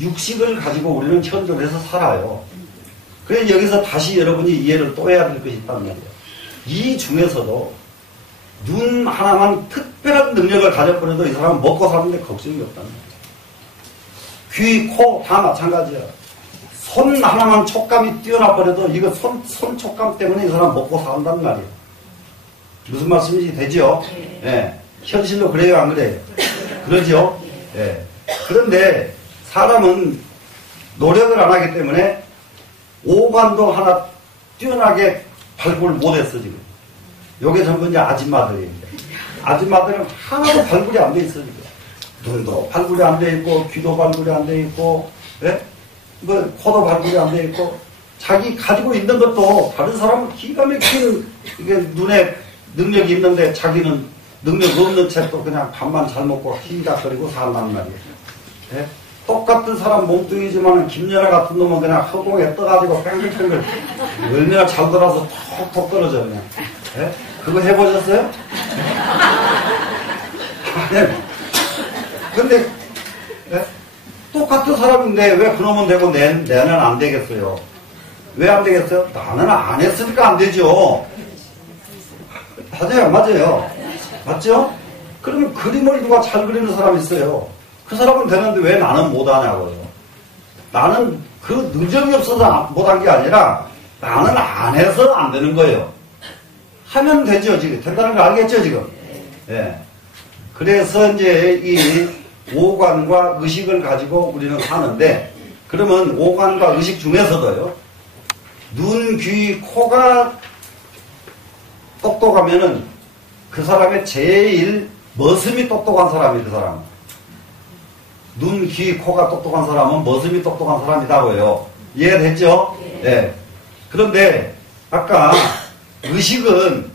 육식을 가지고 우리는 현존에서 살아요. 그래서 여기서 다시 여러분이 이해를 또 해야 될 것이 있단 말이에요. 이 중에서도 눈 하나만 특별한 능력을 가져버려도 이 사람은 먹고 사는데 걱정이 없단 말이에요. 귀, 코 다 마찬가지야. 손 하나만 촉감이 뛰어나버려도 이거 손 촉감 때문에 이 사람 먹고 산단 말이에요. 무슨 말씀인지 되죠? 예. 현실로 그래요, 안 그래요? 그러죠? 예. 그런데 사람은 노력을 안 하기 때문에 오관도 하나 뛰어나게 발굴 못했어, 지금. 요게 전부 이제 아줌마들이에요. 아줌마들은 하나도 발굴이 안 돼 있어, 지금. 눈도 발굴이 안 돼 있고, 귀도 발굴이 안 돼 있고, 예? 뭐, 코도 발굴이 안 돼 있고, 자기 가지고 있는 것도 다른 사람은 기가 막히는 이게 눈에 능력이 있는데 자기는 능력 없는 채도 그냥 밥만 잘 먹고 희닥거리고 산단 말이에요. 예? 똑같은 사람 몸뚱이지만 김연아 같은 놈은 그냥 허공에 떠가지고 뺑글뺑글 얼마나 잘 돌아서 톡톡 떨어져 그냥. 예? 그거 해보셨어요? 근데 예? 똑같은 사람인데 왜 그놈은 되고 내는 안 되겠어요? 왜 안 되겠어요? 나는 안 했으니까 안 되죠. 맞아요. 맞죠? 그러면 그림을 누가 잘 그리는 사람이 있어요. 그 사람은 되는데 왜 나는 못하냐고요. 나는 그 능력이 없어서 못한 게 아니라 나는 안 해서 안 되는 거예요. 하면 되죠, 지금. 된다는 거 알겠죠, 지금? 예. 그래서 이제 이 오관과 의식을 가지고 우리는 사는데, 그러면 오관과 의식 중에서도요, 눈, 귀, 코가 똑똑하면은 그 사람의 제일 머슴이 똑똑한 사람이 그 사람. 눈, 귀, 코가 똑똑한 사람은 머슴이 똑똑한 사람이다고요. 이해가 됐죠? 네. 그런데 아까 의식은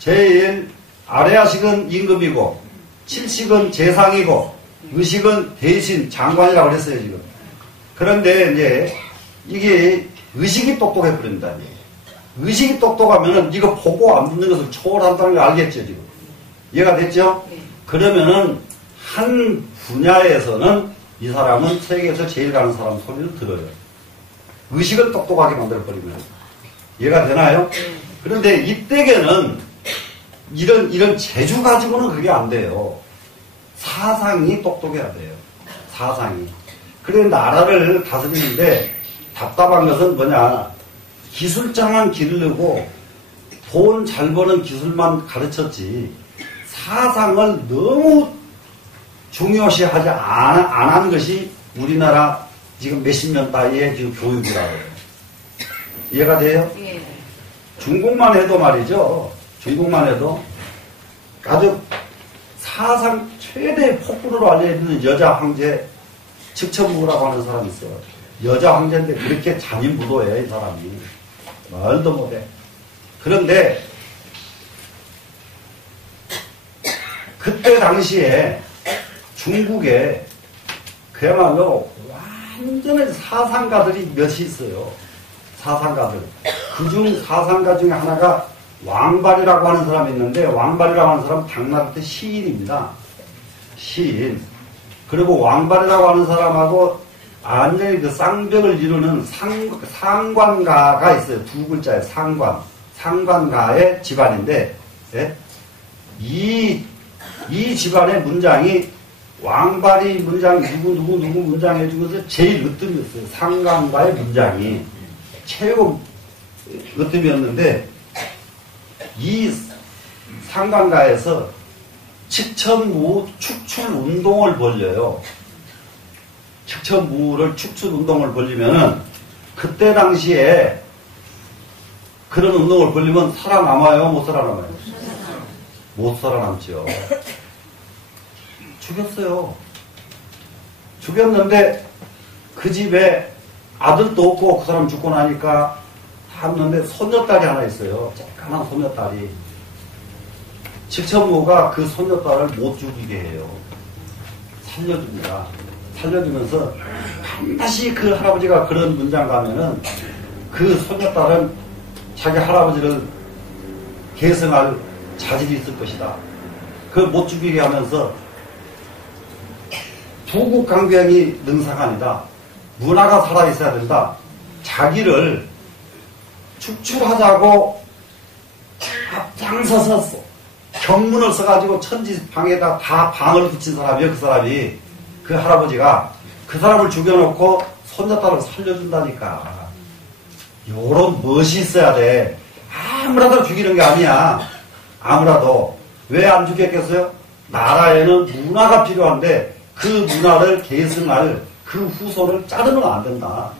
제일 아래아식은 임금이고 칠식은 재상이고 의식은 대신 장관이라고 그랬어요 지금. 그런데 이제 이게 의식이 똑똑해 버립니다. 의식이 똑똑하면은 이거 보고 안 듣는 것을 초월한다는 걸 알겠죠 지금. 이해가 됐죠? 그러면은 한 분야에서는 이 사람은 세계에서 제일 가는 사람 소리를 들어요. 의식을 똑똑하게 만들어버리면. 이해가 되나요? 그런데 이때에는 이런 재주 가지고는 그게 안 돼요. 사상이 똑똑해야 돼요. 사상이. 그래 나라를 다스리는데 답답한 것은 뭐냐. 기술자만 기르고 돈 잘 버는 기술만 가르쳤지 사상을 너무 중요시하지 안 한 것이 우리나라 지금 몇십 년 따위의 지금 교육이라고 해요. 이해가 돼요? 예. 중국만 해도 말이죠. 중국만 해도 아주 사상 최대 폭군으로 알려있는 여자 황제 측천무라고 하는 사람이 있어요. 여자 황제인데 그렇게 잔인무도해 이 사람이. 말도 못해. 그런데 그때 당시에 중국에 그야말로 완전히 사상가들이 몇이 있어요. 사상가들. 그중 사상가 중에 하나가 왕발이라고 하는 사람이 있는데, 왕발이라고 하는 사람은 당나라 때 시인입니다. 시인. 그리고 왕발이라고 하는 사람하고 완전히 그 쌍벽을 이루는 상관가가 있어요. 두 글자의 상관. 상관가의 집안인데, 예? 이 집안의 문장이 왕발이 문장 누구 문장 해주면서 제일 으뜸이었어요. 상관가의 문장이 최고 으뜸이었는데, 이 상관가에서 칙천무 축출 운동을 벌려요. 칙천무를 축출 운동을 벌리면은 그때 당시에 그런 운동을 벌리면 살아남아요, 못 살아남아요? 못 살아남죠. 죽였어요. 죽였는데 그 집에 아들도 없고 그 사람 죽고 나니까 했는데 손녀딸이 하나 있어요. 쬐깐한 손녀딸이. 칙천무가 그 손녀딸을 못 죽이게 해요. 살려줍니다. 살려주면서 반드시 그 할아버지가 그런 문장 가면은 그 손녀딸은 자기 할아버지를 계승할 자질이 있을 것이다. 그걸 못 죽이게 하면서 부국강병이 능사가 문화가 살아있어야 된다. 자기를 축출하자고 앞장서서 경문을 써가지고 천지방에다 다 방을 붙인 사람이에요. 그 사람이. 그 할아버지가 그 사람을 죽여놓고 손녀딸을 살려준다니까. 요런 멋이 있어야 돼. 아무라도 죽이는 게 아니야. 아무라도. 왜 안 죽였겠어요? 나라에는 문화가 필요한데 그 문화를 계승할 그 후손을 자르면 안 된다.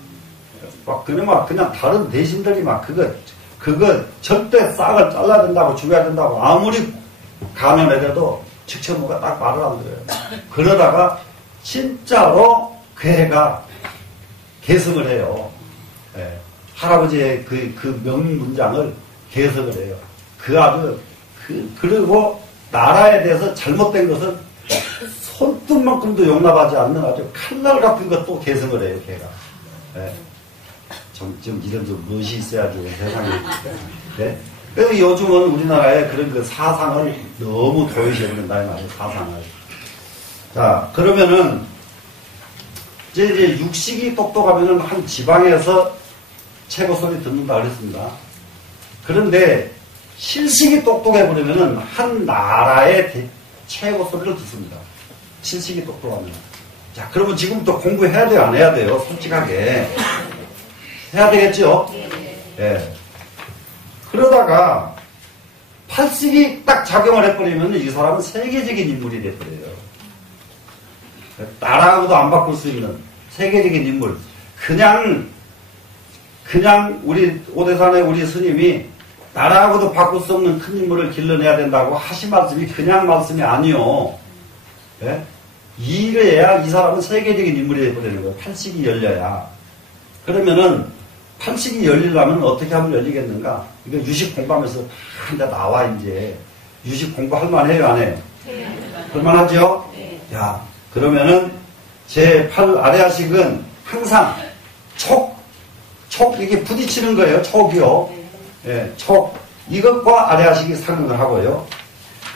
그냥 다른 대신들이 그거 절대 싹을 잘라야 된다고 죽여야 된다고 아무리 가면해도 칙천무가 딱 말을 안 들어요. 그러다가 진짜로 그 애가 계승을 해요. 예. 할아버지의 그 명문장을 계승을 해요. 그리고 나라에 대해서 잘못된 것은 손등만큼도 용납하지 않는 아주 칼날 같은 것도 계승을 해요, 걔가. 예. 좀 이런 멋이 있어야지, 세상에. 네? 그래서 요즘은 우리나라에 그런 그 사상을 너무 도외시해버린다, 이 말이에요, 사상을. 자, 그러면은, 이제 육식이 똑똑하면은 한 지방에서 최고 소리 듣는다 그랬습니다. 그런데 실식이 똑똑해버리면은 한 나라의 최고 소리를 듣습니다. 실식이 똑똑하면. 자, 그러면 지금부터 공부해야 돼요, 안 해야 돼요? 솔직하게. 해야 되겠죠? 예. 그러다가 팔식이 딱 작용을 해버리면 이 사람은 세계적인 인물이 돼버려요. 나라하고도 안 바꿀 수 있는 세계적인 인물. 그냥 우리 오대산의 우리 스님이 나라하고도 바꿀 수 없는 큰 인물을 길러내야 된다고 하신 말씀이 그냥 말씀이 아니요. 예? 이래야 이 사람은 세계적인 인물이 돼버리는 거예요. 팔식이 열려야. 그러면은 팔식이 열리려면 어떻게 하면 열리겠는가? 이거 유식 공부하면서 다 나와, 이제. 유식 공부할 만해요, 안 해요? 할만하죠? 야, 그러면은 제8 아래하식은 항상 촉, 이게 부딪히는 거예요, 촉이요. 예, 촉. 이것과 아래하식이 상응을 하고요.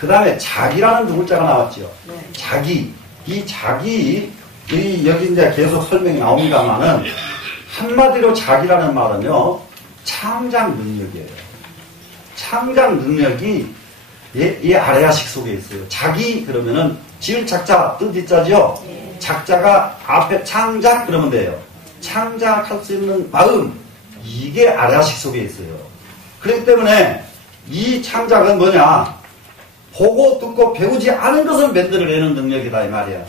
그 다음에 자기라는 두 글자가 나왔죠. 자기. 이 자기, 여기 이제 계속 설명이 나옵니다만은 한마디로 자기라는 말은요, 창작 능력이에요. 창작 능력이 이 아래아식 속에 있어요. 자기 그러면은 지을 작자, 뜻이자죠. 작자가 앞에 창작 그러면 돼요. 창작할 수 있는 마음, 이게 아래아식 속에 있어요. 그렇기 때문에 이 창작은 뭐냐? 보고 듣고 배우지 않은 것을 만들어내는 능력이다 이 말이야.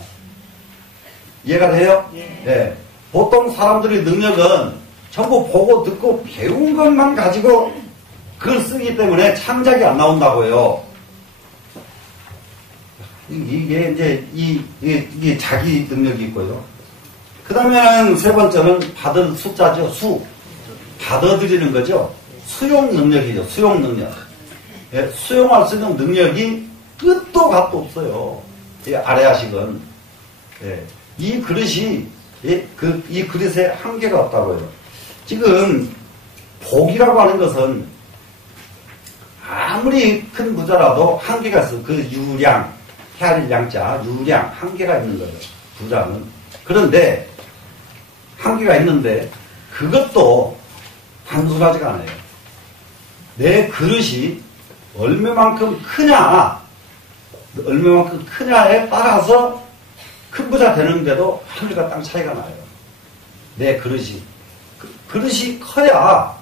이해가 돼요? 네. 보통 사람들의 능력은 전부 보고 듣고 배운 것만 가지고 그걸 쓰기 때문에 창작이 안 나온다고요. 이게 이제 이게 자기 능력이 있고요. 그 다음에는 세 번째는 받을 숫자죠. 수. 받아들이는 거죠. 수용 능력이죠. 수용 능력. 예, 수용할 수 있는 능력이 끝도 갓도 없어요. 이 아래아식은. 예, 이 그릇이, 예, 이 그릇에 한계가 없다고요. 지금, 복이라고 하는 것은 아무리 큰 부자라도 한계가 있어. 그 유량, 헤아릴 양자, 유량, 한계가 있는 거예요. 부자는. 그런데, 한계가 있는데, 그것도 단순하지가 않아요. 내 그릇이 얼마만큼 크냐에 따라서 큰 부자 되는데도 하늘과 땅 차이가 나요. 내 그릇이. 그릇이 커야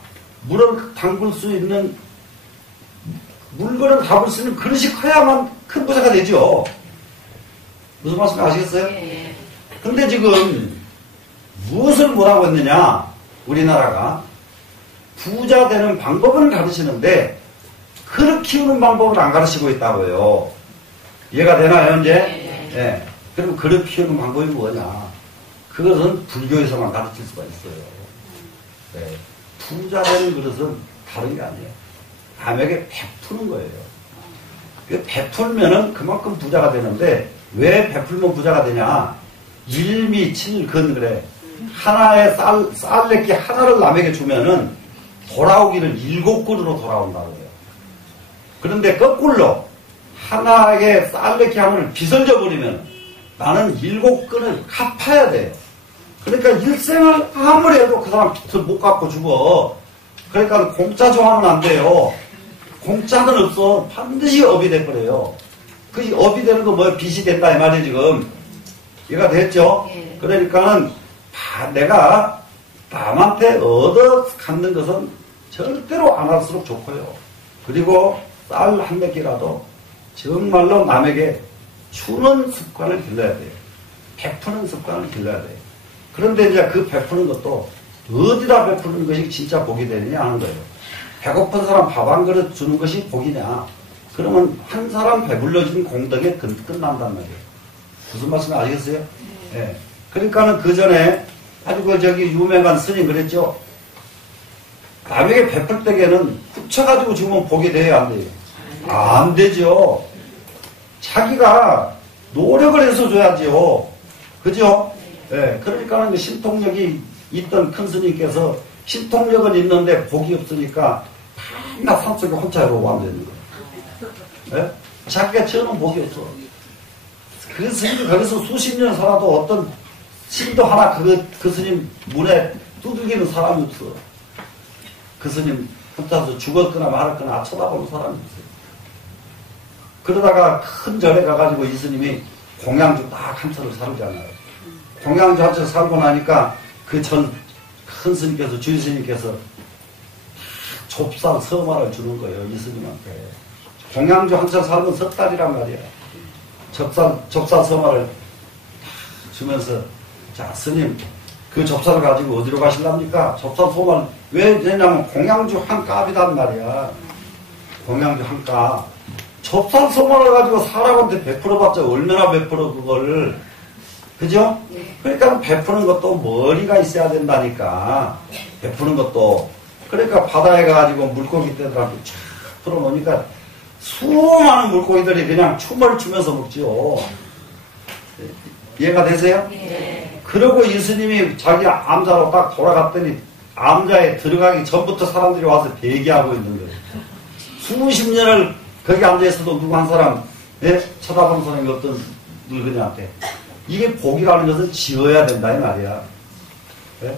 물을 담글 수 있는, 물건을 담을 수 있는 그릇이 커야만 큰 부자가 되죠. 무슨 말씀 아시겠어요? 근데 지금 무엇을 뭐라고 했느냐? 우리나라가 부자 되는 방법은 가르치는데 그릇 키우는 방법을 안 가르치고 있다고요. 이해가 되나요, 이제? 네. 그럼 그릇 키우는 방법이 뭐냐? 그것은 불교에서만 가르칠 수가 있어요. 네. 부자 되는 그릇은 다른 게 아니에요. 남에게 베푸는 거예요. 베풀면은 그만큼 부자가 되는데 왜 베풀면 부자가 되냐? 일미칠근 그래. 하나의 쌀내끼 하나를 남에게 주면은 돌아오기를 7그릇으로 돌아온다고요. 그런데 거꾸로 하나의 쌀내끼 하나를 빚을 져버리면 나는 7그릇을 갚아야 돼요. 그러니까 일생을 아무리 해도 그 사람 빚을 못 갚고 죽어. 그러니까 공짜 좋아하면 안 돼요. 공짜는 없어. 반드시 업이 돼버려요. 그 업이 되는 거 뭐야? 빚이 된다 이 말이에요 지금. 이해가 됐죠? 그러니까는 내가 남한테 얻어 갖는 것은 절대로 안 할수록 좋고요. 그리고 쌀 한 몇 개라도 정말로 남에게 주는 습관을 길러야 돼요. 베푸는 습관을 길러야 돼요. 그런데 이제 그 베푸는 것도 어디다 베푸는 것이 진짜 복이 되느냐 하는 거예요. 배고픈 사람 밥 한 그릇 주는 것이 복이냐? 그러면 한 사람 배불러준 공덕에 끝난단 말이에요. 무슨 말씀 아시겠어요? 예. 그러니까는 그 전에 아주 유명한 스님 그랬죠. 남에게 베풀 때에는 훔쳐가지고 주면 복이 돼야 안 돼요. 안 되죠. 자기가 노력을 해서 줘야지요. 그죠? 예. 그러니까는 신통력이 있던 큰 스님께서 신통력은 있는데 복이 없으니까 맨날 산속에 혼자 이러고 앉아있는 거예요. 예? 자기가 지어놓은 복이 없어. 그 스님이 거기서 수십 년 살아도 어떤 신도 하나 그 스님 문에 두들기는 사람이 없어. 그 스님 혼자서 죽었거나 말았거나 쳐다보는 사람이 없어요. 그러다가 큰 절에 가가지고 이 스님이 공양주 딱 한 차를 사르잖아요. 공양주 한 차를 살고 나니까 그 전 큰 스님께서, 주인 스님께서 좁쌀 서마를 주는 거예요, 이 스님한테. 공양주 한 차 살면 석 달이란 말이야. 좁쌀 서마를 주면서, 자, 스님, 그 좁쌀을 가지고 어디로 가실랍니까? 좁쌀 서마를 왜 되냐면 공양주 한 값이란 말이야. 공양주 한 값. 좁쌀 서마를 가지고 사람한테 베풀어봤자 얼마나 베풀어, 그거를. 그죠? 그러니까 베푸는 것도 머리가 있어야 된다니까. 베푸는 것도. 그러니까 바다에 가가지고 물고기 떼들한테 쫙 풀어놓으니까 수많은 물고기들이 그냥 춤을 추면서 먹지요. 이해가 되세요? 네. 그러고 이 스님이 자기 암자로 딱 돌아갔더니 암자에 들어가기 전부터 사람들이 와서 대기하고 있는 거예요. 수십 년을 거기 앉아있어도 누구 한 사람, 예? 쳐다보는 사람이 어떤 늙은이한테. 이게 복이라는 것은 지어야 된다, 이 말이야. 예?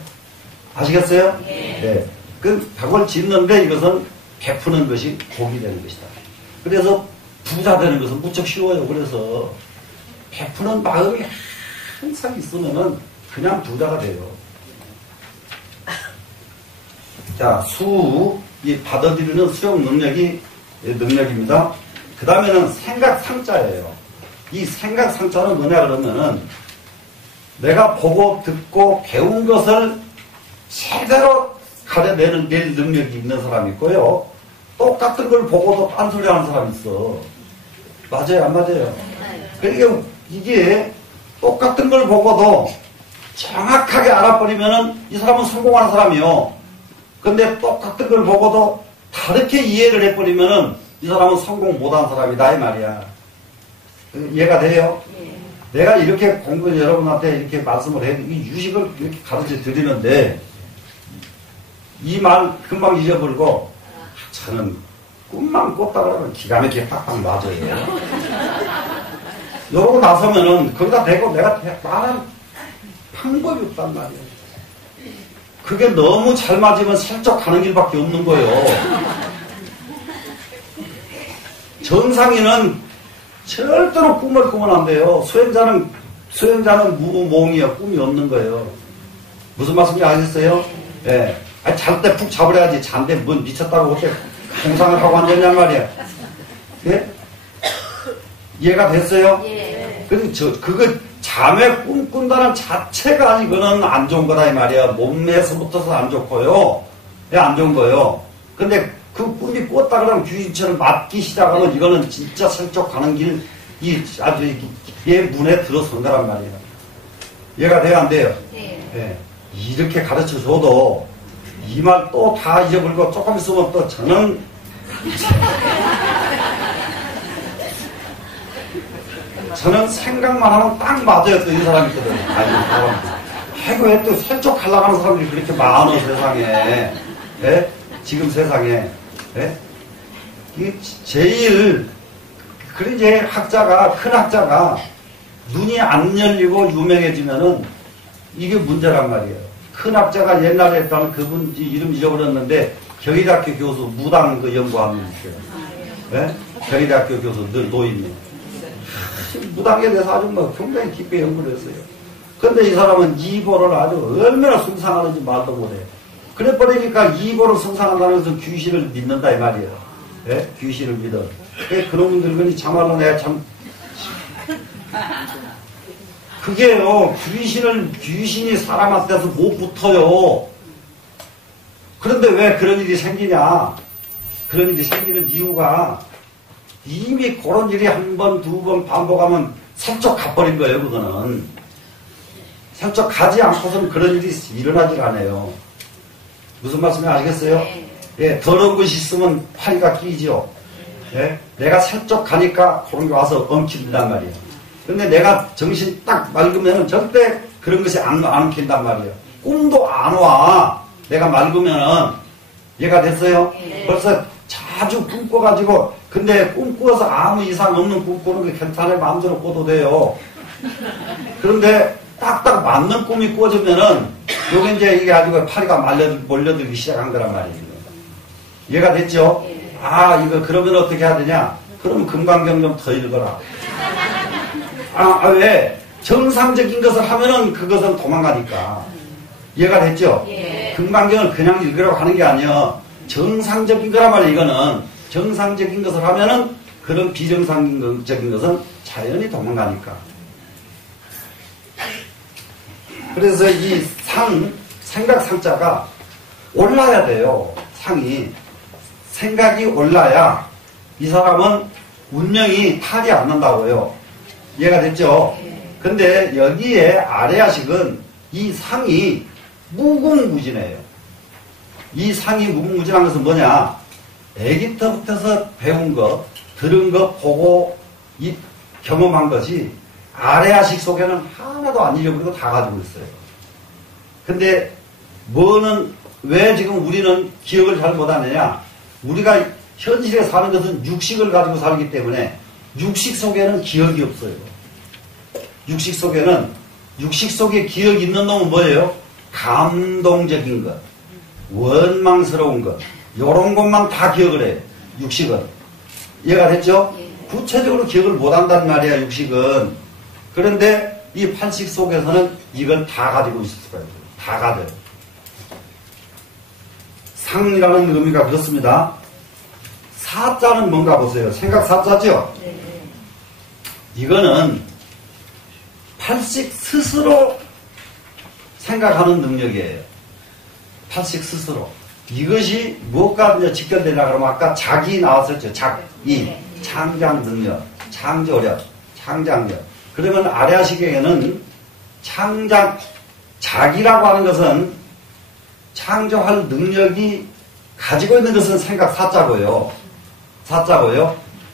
아시겠어요? 네. 그 벽을 짓는데 이것은 베푸는 것이 복이 되는 것이다. 그래서 부자 되는 것은 무척 쉬워요. 그래서 베푸는 마음이 항상 있으면은 그냥 부자가 돼요. 자, 이 받아들이는 수용 능력입니다. 그 다음에는 생각상자예요. 이 생각상자는 뭐냐 그러면은 내가 보고 듣고 배운 것을 제대로 가려낼 능력이 있는 사람이 있고요. 똑같은 걸 보고도 딴소리 하는 사람이 있어. 맞아요? 안 맞아요? 그러니까 이게 똑같은 걸 보고도 정확하게 알아버리면은 이 사람은 성공하는 사람이요. 근데 똑같은 걸 보고도 다르게 이해를 해버리면은 이 사람은 성공 못한 사람이다 이 말이야. 이해가 돼요? 내가 이렇게 여러분한테 이렇게 말씀을 해, 이 유식을 이렇게 가르쳐 드리는데, 이 말 금방 잊어버리고, 저는 꿈만 꿨다 그러면 기가 막히게 팍팍 맞아요. 이러고 나서면은, 거기다 대고 내가 말하는 방법이 없단 말이에요. 그게 너무 잘 맞으면 슬쩍 가는 길밖에 없는 거예요. 정상인은 절대로 꿈을 꾸면 안 돼요. 수행자는 무몽이에요. 꿈이 없는 거예요. 무슨 말씀인지 아셨어요? 예. 아니, 잘 때 푹 잡으려야지. 잔데 뭔 미쳤다고 그때 공상을 하고 앉았냔 말이야. 예? 이해가 됐어요? 예. 그거 잠에 꿈 꾼다는 자체가 이거는 안 좋은 거다 이 말이야. 몸에서부터서 안 좋고요. 예, 안 좋은 거예요. 근데 그 꿈이 꿨다 그러면 귀신처럼 맞기 시작하면 이거는 진짜 슬쩍 가는 길, 아주 얘 문에 들어선 거란 말이에요. 이해가 돼요, 안 돼요? 네. 네. 이렇게 가르쳐 줘도 이 말 또 다 잊어버리고 조금 있으면 또 저는 생각만 하면 딱 맞아요, 또 이 사람이 있거든. 아이고, 왜 또 슬쩍 가려가는 사람들이 그렇게 많아, 세상에. 예? 지금 세상에. 예? 이게 제일, 이제 큰 학자가 눈이 안 열리고 유명해지면은 이게 문제란 말이에요. 큰 학자가 옛날에 했다는 그분 이름 잊어버렸는데 경희대학교 교수 무당 그 연구하는 분 있어요. 예? 경희대학교 교수 노인네. 무당에 대해서 아주 굉장히 깊게 연구를 했어요. 근데 이 사람은 이보를 아주 얼마나 숭상하는지 말도 못해. 그래 버리니까 이보를 숭상한다는 것은 귀신을 믿는다 이 말이에요. 예? 귀신을 믿어. 그런 분들은 참말로 내가 참 그게요. 귀신이 사람한테서 못 붙어요. 그런데 왜 그런 일이 생기냐? 그런 일이 생기는 이유가 이미 그런 일이 한 번, 두 번 반복하면 슬쩍 가버린 거예요, 그거는. 슬쩍 가지 않고서는 그런 일이 일어나질 않아요. 무슨 말씀인지 아시겠어요? 네. 예, 더러운 것이 있으면 파리가 끼죠. 예? 내가 슬쩍 가니까 그런 게 와서 엉킨단 말이에요. 근데 내가 정신 딱 맑으면 절대 그런 것이 안 엉킨단 말이에요. 꿈도 안 와. 내가 맑으면은. 이해가 됐어요? 네. 벌써 자주 꿈꿔가지고, 근데 꿈꾸어서 아무 이상 없는 꿈 꾸는 게 괜찮아요. 마음대로 꿔도 돼요. 그런데 딱딱 맞는 꿈이 꾸어지면은, 요게 이제 이게 아주 파리가 몰려들기 시작한 거란 말이에요. 이해가 됐죠? 아, 이거 그러면 어떻게 해야 되냐? 그러면 금강경 좀 더 읽어라. 왜? 정상적인 것을 하면은 그것은 도망가니까. 이해가 됐죠? 예. 금강경을 그냥 읽으라고 하는 게 아니야. 정상적인 거란 말이에요, 이거는. 정상적인 것을 하면은 그런 비정상적인 것은 자연히 도망가니까. 그래서 이 생각 상자가 올라야 돼요. 상이. 생각이 올라야 이 사람은 운명이 탈이 안 난다고요. 이해가 됐죠? 근데 여기에 아래야식은 이 상이 무궁무진해요. 이 상이 무궁무진한 것은 뭐냐? 애기 때부터서 배운 거, 들은 거, 보고 경험한 것이 아래야식 속에는 하나도 안 잃어버리고 다 가지고 있어요. 근데 왜 지금 우리는 기억을 잘 못하느냐? 우리가 현실에 사는 것은 육식을 가지고 살기 때문에 육식 속에는 기억이 없어요. 육식 속에 기억이 있는 놈은 뭐예요? 감동적인 것, 원망스러운 것, 요런 것만 다 기억을 해요. 육식은. 이해가 됐죠? 구체적으로 기억을 못한단 말이야, 육식은. 그런데 이 판식 속에서는 이걸 다 가지고 있을 수가 있어요. 다 가져요. 상이라는 의미가 그렇습니다. 사자는 뭔가 보세요. 생각 사자죠? 이거는 팔식 스스로 생각하는 능력이에요. 팔식 스스로. 이것이 무엇과 이제 직결되냐 그러면 아까 자기 나왔었죠. 자기, 창작 능력, 창조력, 창작력. 그러면 아래아식에게는 자기라고 하는 것은 창조할 능력이 가지고 있는 것은 생각 사자고요.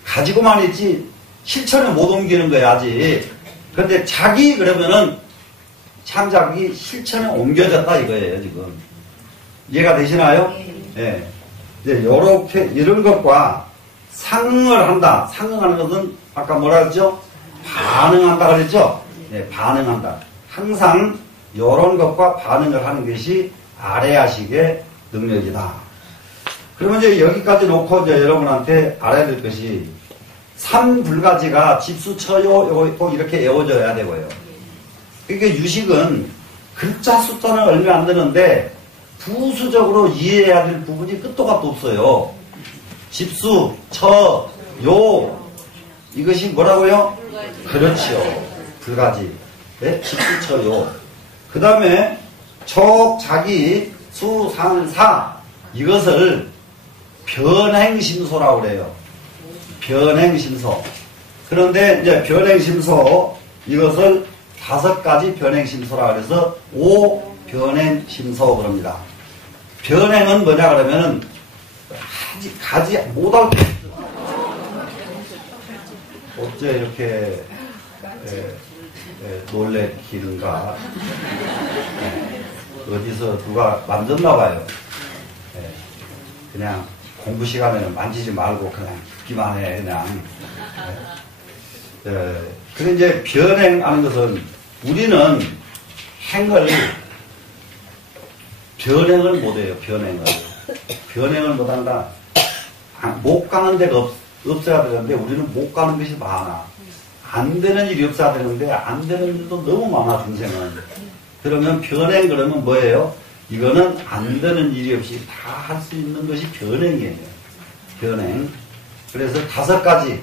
가지고만 있지 실천에 못 옮기는 거야 아직. 그런데 자기 그러면은 창작이 실천에 옮겨졌다 이거예요 지금. 이해가 되시나요? 예. 이제 요렇게 이런 것과 상응을 한다. 상응하는 것은 아까 뭐라 그랬죠? 반응한다 그랬죠? 예, 반응한다. 항상 요런 것과 반응을 하는 것이 아래아식의 능력이다. 그러면 이제 여기까지 놓고 이제 여러분한테 알아야 될 것이 삼불가지가 집수처요 꼭 이렇게 외워져야 되고요. 그러니까 유식은 글자 숫자는 얼마 안 되는데 부수적으로 이해해야 될 부분이 끝도 gat도 없어요. 집수, 처, 요 이것이 뭐라고요? 그렇지요. 불가지. 네? 집수, 처, 요. 그 다음에 촉, 자기, 수, 상, 사 이것을 변행심소라고 그래요. 변행심소. 그런데 이제 변행심소 이것을 5가지 변행심소라 그래서 5변행심소 그럽니다. 변행은 뭐냐 그러면은 가지 못할 어째 이렇게 놀래키는가. 어디서 누가 만졌나 봐요. 그냥 공부 시간에는 만지지 말고 그냥 듣기만 해 그냥. 그런데 이제 변행하는 것은 우리는 변행을 못해요. 변행을 못한다. 못 가는 데가 없어야 되는데 우리는 못 가는 것이 많아. 안 되는 일이 없어야 되는데 안 되는 일도 너무 많아 중생은. 그러면 변행 그러면 뭐예요? 이거는 안 되는 일이 없이 다 할 수 있는 것이 변행이에요. 변행. 그래서 5가지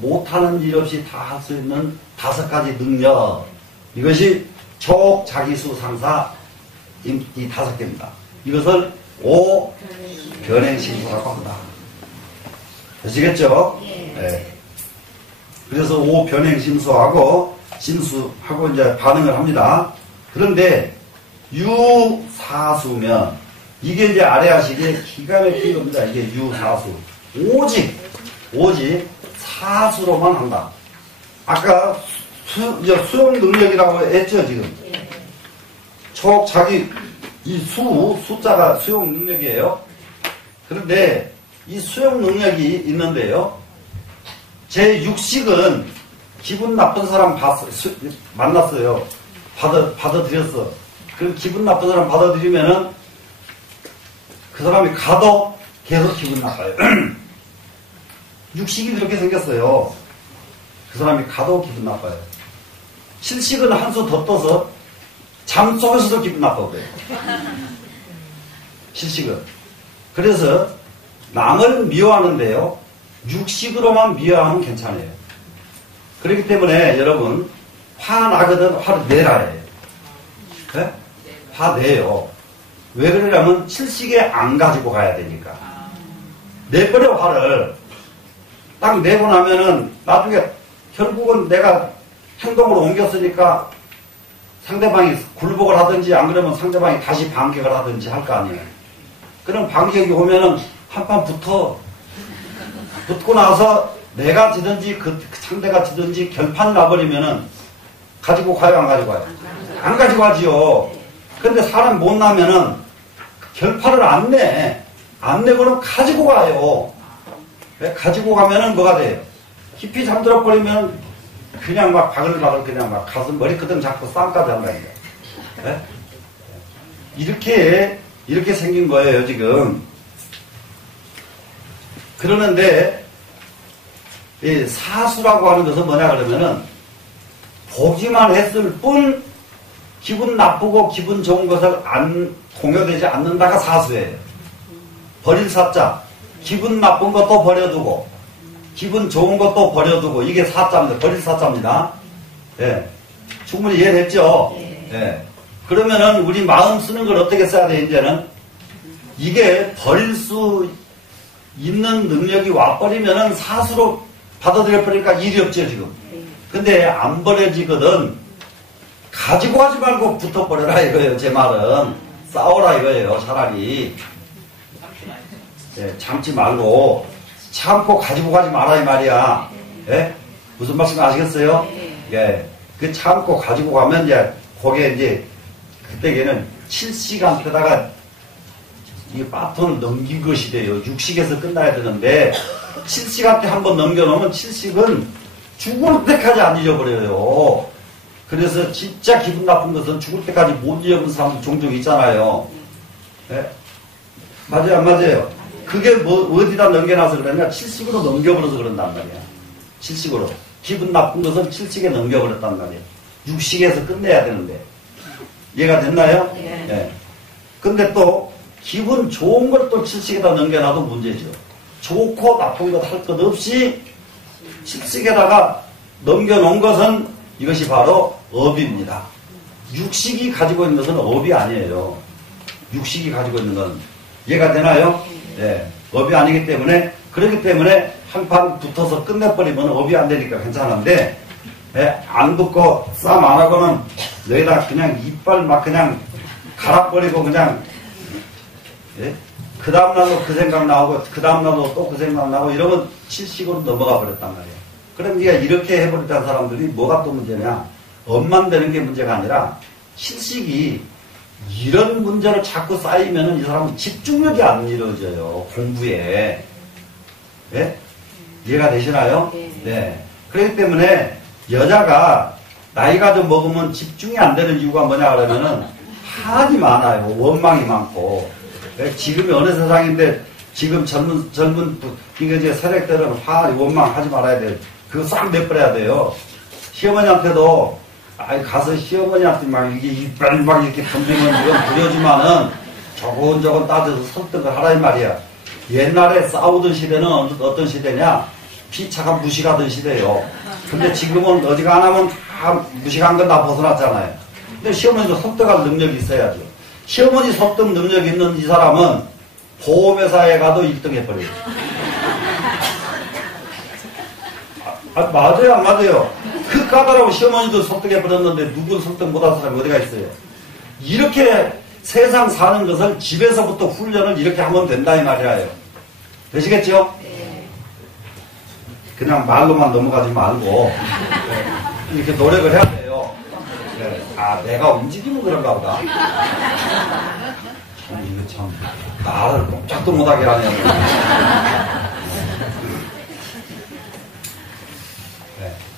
못하는 일 없이 다 할 수 있는 5가지 능력. 이것이 촉, 자기수, 상사 이 5개입니다. 이것을 5변행심소라고 한다. 아시겠죠? 네. 그래서 5변행심소하고 심수하고 이제 반응을 합니다. 그런데 유사수면 이게 이제 아래아식의 기가 막힌 겁니다. 이게 유사수. 오직 사수로만 한다. 아까 수용 능력이라고 했죠, 지금. 촉, 자기, 이 숫자가 수용 능력이에요. 그런데 이 수용 능력이 있는데요. 제 육식은 기분 나쁜 사람 만났어요. 받아들였어. 그럼 기분 나쁜 사람 받아들이면은 그 사람이 가도 계속 기분 나빠요. 육식이 그렇게 생겼어요. 그 사람이 가도 기분 나빠요. 실식은 한 수 더 떠서 잠 속에서도 기분 나빠요. 실식은. 그래서 남을 미워하는데요. 육식으로만 미워하면 괜찮아요. 그렇기 때문에 여러분 화나거든 화를 내라 해요. 네? 화 내요. 왜 그러냐면 실식에 안 가지고 가야 되니까. 내버려 화를 딱 내고 나면은 나중에 결국은 내가 행동으로 옮겼으니까 상대방이 굴복을 하든지 안 그러면 상대방이 다시 반격을 하든지 할 거 아니에요. 그럼 반격이 오면은 한판 붙고 나서 내가 지든지 그 상대가 지든지 결판 나버리면은 가지고 가요, 안 가지고 가요? 안 가지고 가지요. 근데 사람 못 나면은 결판을 안 내. 안 내고는 가지고 가요. 가지고 가면은 뭐가 돼요? 깊이 잠들어 버리면 그냥 막 바글바글 그냥 막 가슴 머리끄덩 잡고 싸움까지 한다니까. 네? 이렇게 생긴 거예요, 지금. 그러는데, 이 사수라고 하는 것은 뭐냐 그러면은, 보기만 했을 뿐, 기분 나쁘고 기분 좋은 것을 공유되지 않는다가 사수예요. 버릴 사자. 기분 나쁜 것도 버려두고, 기분 좋은 것도 버려두고, 이게 사자입니다. 버릴 사자입니다. 예. 충분히 이해됐죠? 예. 그러면은 우리 마음 쓰는 걸 어떻게 써야 돼, 이제는? 이게 버릴 수 있는 능력이 와버리면은 사수로 받아들여버리니까 일이 없죠, 지금. 근데 안 버려지거든. 가지고 가지 말고 붙어버려라, 이거예요, 제 말은. 싸워라 이거예요. 차라리 참지 말고 참고 가지고 가지 마라 이 말이야. 예? 무슨 말씀 아시겠어요? 예. 그 참고 가지고 가면 이제 거기에 이제 그때에는 7시간대다가 이 바톤을 넘긴 것이 돼요. 6식에서 끝나야 되는데 7시간대 한번 넘겨놓으면 7식은 죽을 때까지 안 잊어버려요. 그래서 진짜 기분 나쁜 것은 죽을 때까지 못 잊어버린 사람도 종종 있잖아요. 예? 맞아요, 안 맞아요? 그게 뭐 어디다 넘겨놔서 그러냐? 7식으로 넘겨버려서 그런단 말이야. 7식으로. 기분 나쁜 것은 7식에 넘겨버렸단 말이야. 6식에서 끝내야 되는데. 이해가 됐나요? 예. 근데 또 기분 좋은 걸 또 7식에다 넘겨놔도 문제죠. 좋고 나쁜 것 할 것 없이 7식에다가 넘겨놓은 것은 이것이 바로 업입니다. 육식이 가지고 있는 것은 업이 아니에요. 육식이 가지고 있는 건 이해가 되나요? 네. 업이 아니기 때문에 그렇기 때문에 한 판 붙어서 끝내버리면 업이 안 되니까 괜찮은데 안 붙고 싸움 안 하고는 여기다 그냥 이빨 막 그냥 갈아버리고 그냥 그 다음날도 그 생각 나오고 그 다음날도 또 그 생각 나고 이러면 7식으로 넘어가 버렸단 말이에요. 그럼 네가 이렇게 해버렸다는 사람들이 뭐가 또 문제냐? 업만 되는 게 문제가 아니라 7식이 이런 문제로 자꾸 쌓이면은 이 사람은 집중력이 안 이루어져요. 공부에. 예? 이해가 되시나요? 네. 그렇기 때문에 여자가 나이가 좀 먹으면 집중이 안 되는 이유가 뭐냐 그러면은 한이 많아요. 원망이 많고. 지금이 어느 세상인데 지금 젊은 이거 이제 세력들은 한이 원망하지 말아야 돼. 그거 싹 내버려야 돼요. 시어머니한테도 가서 시어머니한테 막 이게 이빨 막 이렇게 던지면 이건 부려지만은 조곤조곤 따져서 설득을 하라 이 말이야. 옛날에 싸우던 시대는 어떤 시대냐? 피차가 무식하던 시대예요. 근데 지금은 어지간하면 다 무식한 건 다 벗어났잖아요. 근데 시어머니도 설득할 능력이 있어야죠. 시어머니 설득 능력 있는 이 사람은 보험회사에 가도 1등 해버려요. 맞아요, 안 맞아요? 그 까다로운 시어머니도 설득해버렸는데 누군 설득 못한 사람이 어디가 있어요? 이렇게 세상 사는 것을 집에서부터 훈련을 이렇게 하면 된다 이 말이에요. 되시겠죠? 그냥 말로만 넘어가지 말고 이렇게 노력을 해야 돼요. 내가 움직이면 그런가 보다. 이거 참 나를 꼼짝도 못하게 하네요.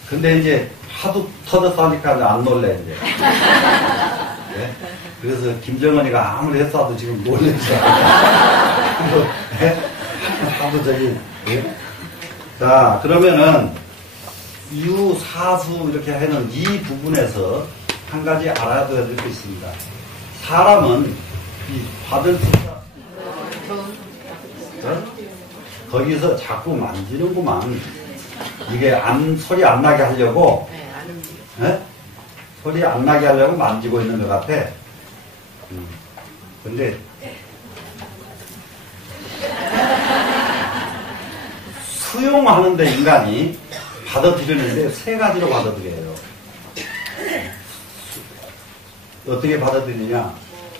근데 이제 하도 터졌으니까 안 놀래 이제. 그래서 김정은이가 아무리 했어도 지금 놀랬어. 하도 저기. 자, 그러면은 유사수 이렇게 하는 이 부분에서 한 가지 알아둬야 될 게 있습니다. 사람은 이 받을 숫자 거기서 자꾸 만지는구만. 이게 소리 안 나게 하려고 소리 안 나게 하려고 만지고 있는 것 같아. 근데 수용하는데 인간이 받아들이는데 세 가지로 받아들여요. 어떻게 받아들이냐?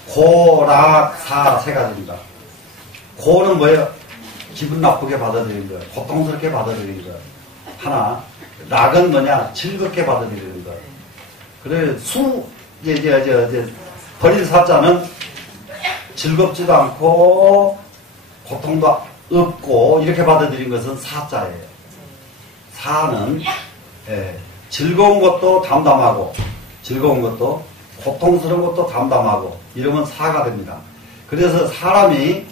고, 락, 사 세 가지입니다. 고는 뭐예요? 기분 나쁘게 받아들이는 거예요. 고통스럽게 받아들이는 거예요. 하나. 락은 뭐냐? 즐겁게 받아들이는 거예요. 그래, 이제 버릴 사자는 즐겁지도 않고 고통도 없고 이렇게 받아들인 것은 사자예요. 사는 즐거운 것도 담담하고 즐거운 것도 고통스러운 것도 담담하고 이러면 사가 됩니다. 그래서 사람이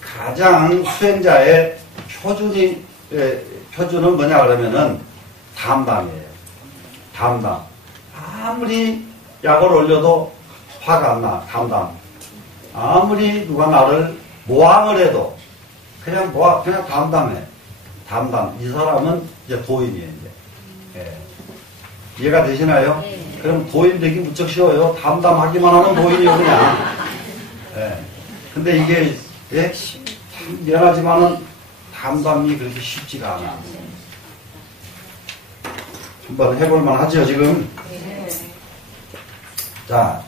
가장 수행자의 표준은 뭐냐 그러면은 담담이에요. 담담. 아무리 약을 올려도 화가 안 나. 담담. 아무리 누가 나를 모함을 해도 그냥 담담해. 담담. 이 사람은 이제 도인이에요. 이제. 이해가 되시나요? 그럼 도인 되기 무척 쉬워요. 담담하기만 하면 도인이요 그냥. 근데 이게 참 미안하지만은 담담이 그렇게 쉽지가 않아. 한번 해볼만 하죠 지금. 자,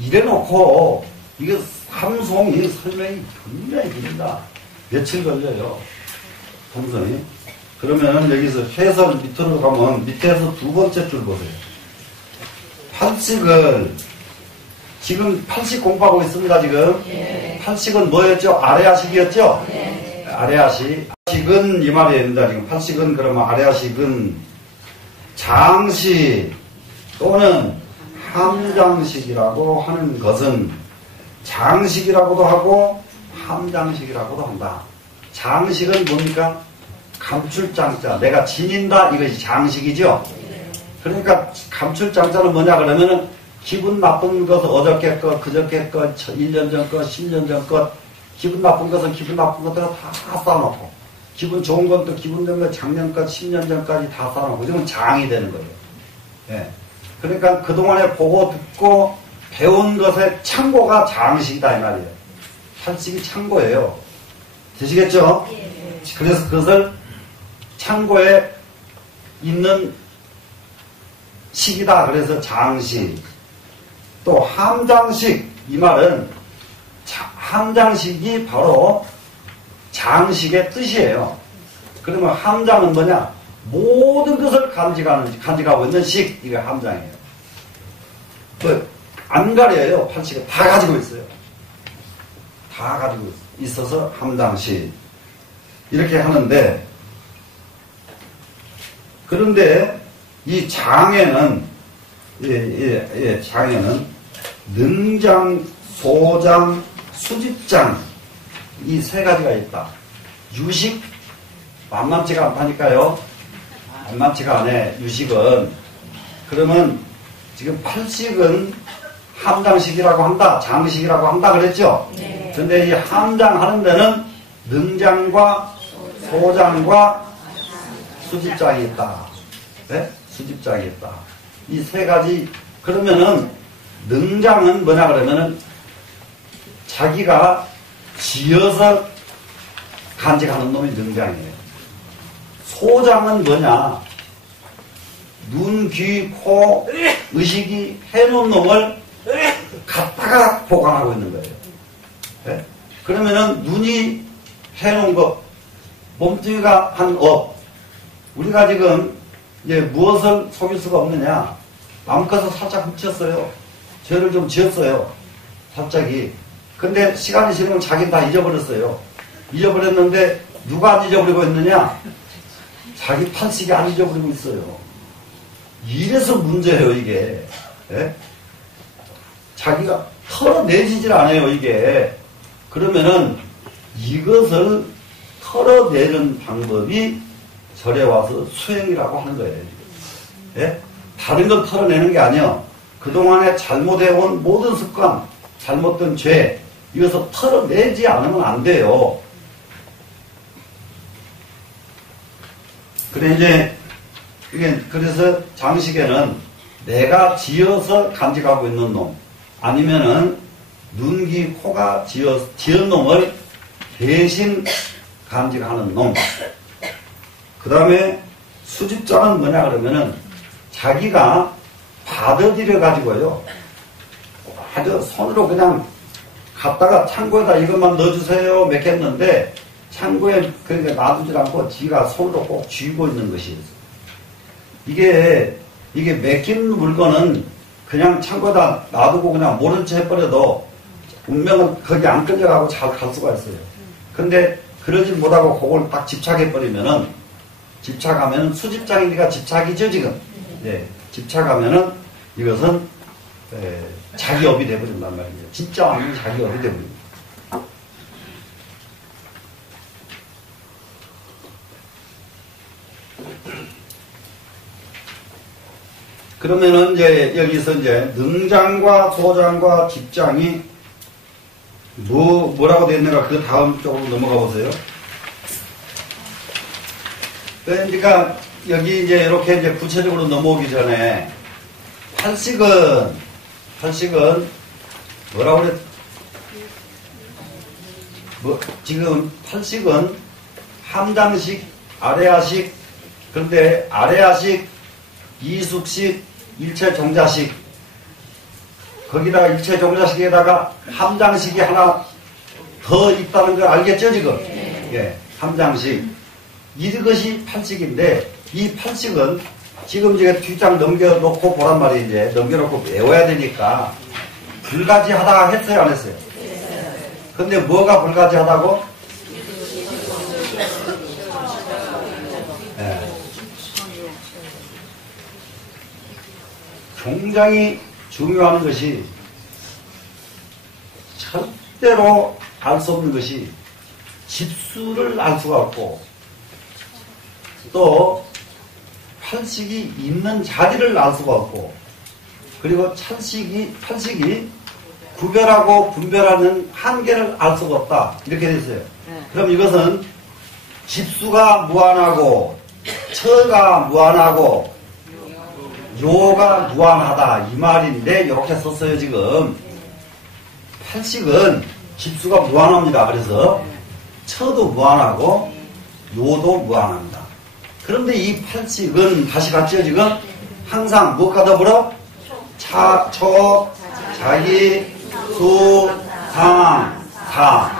이래놓고 이게 삼송이 설명이 굉장히 길다. 며칠 걸려요. 삼송이. 그러면 여기서 해설 밑으로 가면 밑에서 두 번째 줄 보세요. 팔식은 지금 팔식 공부하고 있습니다. 지금. 예. 팔식은 뭐였죠? 아래아식이었죠? 네. 아래아식. 팔식은 이 말입니다. 지금 팔식은 그러면 아래아식은 장식 또는 함장식이라고 하는 것은 장식이라고도 하고 함장식이라고도 한다. 장식은 뭡니까? 감출장자. 내가 지닌다. 이것이 장식이죠. 그러니까 감출장자는 뭐냐 그러면은 기분 나쁜 것은 어저께 것, 그저께 것, 1년 전 것, 10년 전 것, 기분 나쁜 것은 기분 나쁜 것들 다 쌓아놓고, 기분 좋은 것도 기분 좋은 것 작년 것, 10년 전까지 다 쌓아놓고, 이러면 장이 되는 거예요. 예. 그러니까 그동안에 보고 듣고 배운 것의 참고가 장식이다 이 말이에요. 팔식이 참고예요. 되시겠죠? 예. 그래서 그것을 참고에 있는 식이다. 그래서 장식. 또 함장식. 이 말은 함장식이 바로 장식의 뜻이에요. 그러면 함장은 뭐냐? 모든 것을 간직하고 있는 식. 이게 함장이에요. 안 가려요. 팔식은 다 가지고 있어요. 다 가지고 있어서 함장식. 이렇게 하는데, 그런데 이 장에는, 장에는 능장, 소장, 수집장, 이 세 가지가 있다. 유식, 만만치가 않다니까요. 만만치가 않아, 유식은. 그러면 지금 팔식은 함장식이라고 한다, 장식이라고 한다 그랬죠? 네. 근데 이 함장하는 데는 능장과 소장과 수집장이 있다. 네? 수집장이 있다. 이 세 가지. 그러면은 능장은 뭐냐 그러면은 자기가 지어서 간직하는 놈이 능장이에요. 소장은 뭐냐? 눈, 귀, 코, 의식이 해놓은 놈을 갖다가 보관하고 있는 거예요. 네? 그러면은 눈이 해놓은 것, 몸뚱이가 한 업. 우리가 지금 이제 무엇을 속일 수가 없느냐? 남께서 살짝 훔쳤어요. 죄를 좀 지었어요. 살짝이. 근데 시간이 지나면 자기는 다 잊어버렸어요. 잊어버렸는데 누가 안 잊어버리고 있느냐? 자기 팔식이 안 잊어버리고 있어요. 이래서 문제예요, 이게. 예? 자기가 털어내지질 않아요, 이게. 그러면은 이것을 털어내는 방법이 절에 와서 수행이라고 하는 거예요. 예? 다른 건 털어내는 게 아니에요. 그동안에 잘못해온 모든 습관, 잘못된 죄, 이것을 털어내지 않으면 안 돼요. 그래, 이제, 그래서 장식에는 내가 지어서 간직하고 있는 놈, 아니면은 눈, 귀, 코가 지은 놈을 대신 간직하는 놈. 그 다음에 수집장은 뭐냐 그러면은 자기가 받아들여 가지고요. 아주 손으로 그냥 갖다가 창고에다 이것만 넣어주세요. 몇 개 했는데 창고에 그러니까 놔두질 않고 지가 손으로 꼭 쥐고 있는 것이에요. 이게 맡긴 물건은 그냥 창고에다 놔두고 그냥 모른 채 해버려도 운명은 거기 안 끌려가고 잘 갈 수가 있어요. 근데 그러지 못하고 그걸 딱 집착해버리면은 집착하면은 수집장이니까 집착이죠, 지금. 예, 집착하면은 이것은 자기 업이 돼버린단 말이에요. 진짜 아니면 자기 업이 돼버립니다. 그러면은 이제 여기서 이제 능장과 소장과 집장이 뭐라고 되어 있는가 그 다음 쪽으로 넘어가 보세요. 그러니까 여기 이제 이렇게 이제 구체적으로 넘어오기 전에 팔식은 뭐라고 그래? 지금 팔식은 함장식, 아래아식, 그런데 아래아식, 이숙식, 일체정자식 거기다가 일체 종자식에다가 함장식이 하나 더 있다는 걸 알겠죠, 지금? 예, 함장식. 이것이 팔식인데, 이 팔식은 지금 제가 뒷장 넘겨놓고 보란 말이에요, 이제. 넘겨놓고 외워야 되니까. 불가지하다 했어요, 안 했어요? 근데 뭐가 불가지하다고? 예. 굉장히 중요한 것이 절대로 알 수 없는 것이 집수를 알 수가 없고 또 팔식이 있는 자리를 알 수가 없고 그리고 팔식이 구별하고 분별하는 한계를 알 수가 없다 이렇게 돼 있어요. 그럼 이것은 집수가 무한하고 처가 무한하고 요가 무한하다 이 말인데 이렇게 썼어요. 지금 팔식은 집수가 무한합니다. 그래서 처도 무한하고 요도 무한합니다. 그런데 이 팔식은 다시 같이요. 지금 항상 무엇과 더불어 차, 초, 자기, 수, 상, 사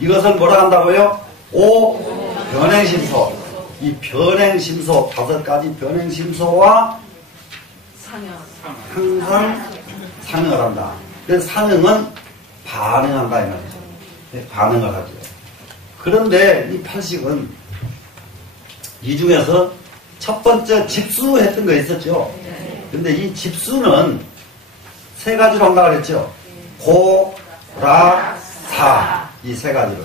이것을 뭐라 한다고요? 오 변행심소. 이 변행심소 5가지 변행심소와 항상 상응을 한다. 그래서 상응은 반응한다 이 말이죠. 네, 반응을 하죠. 그런데 이 팔식은 이 중에서 첫 번째 집수 했던 거 있었죠. 근데 이 집수는 3가지로 한다 그랬죠. 고, 락, 사 이 3가지로.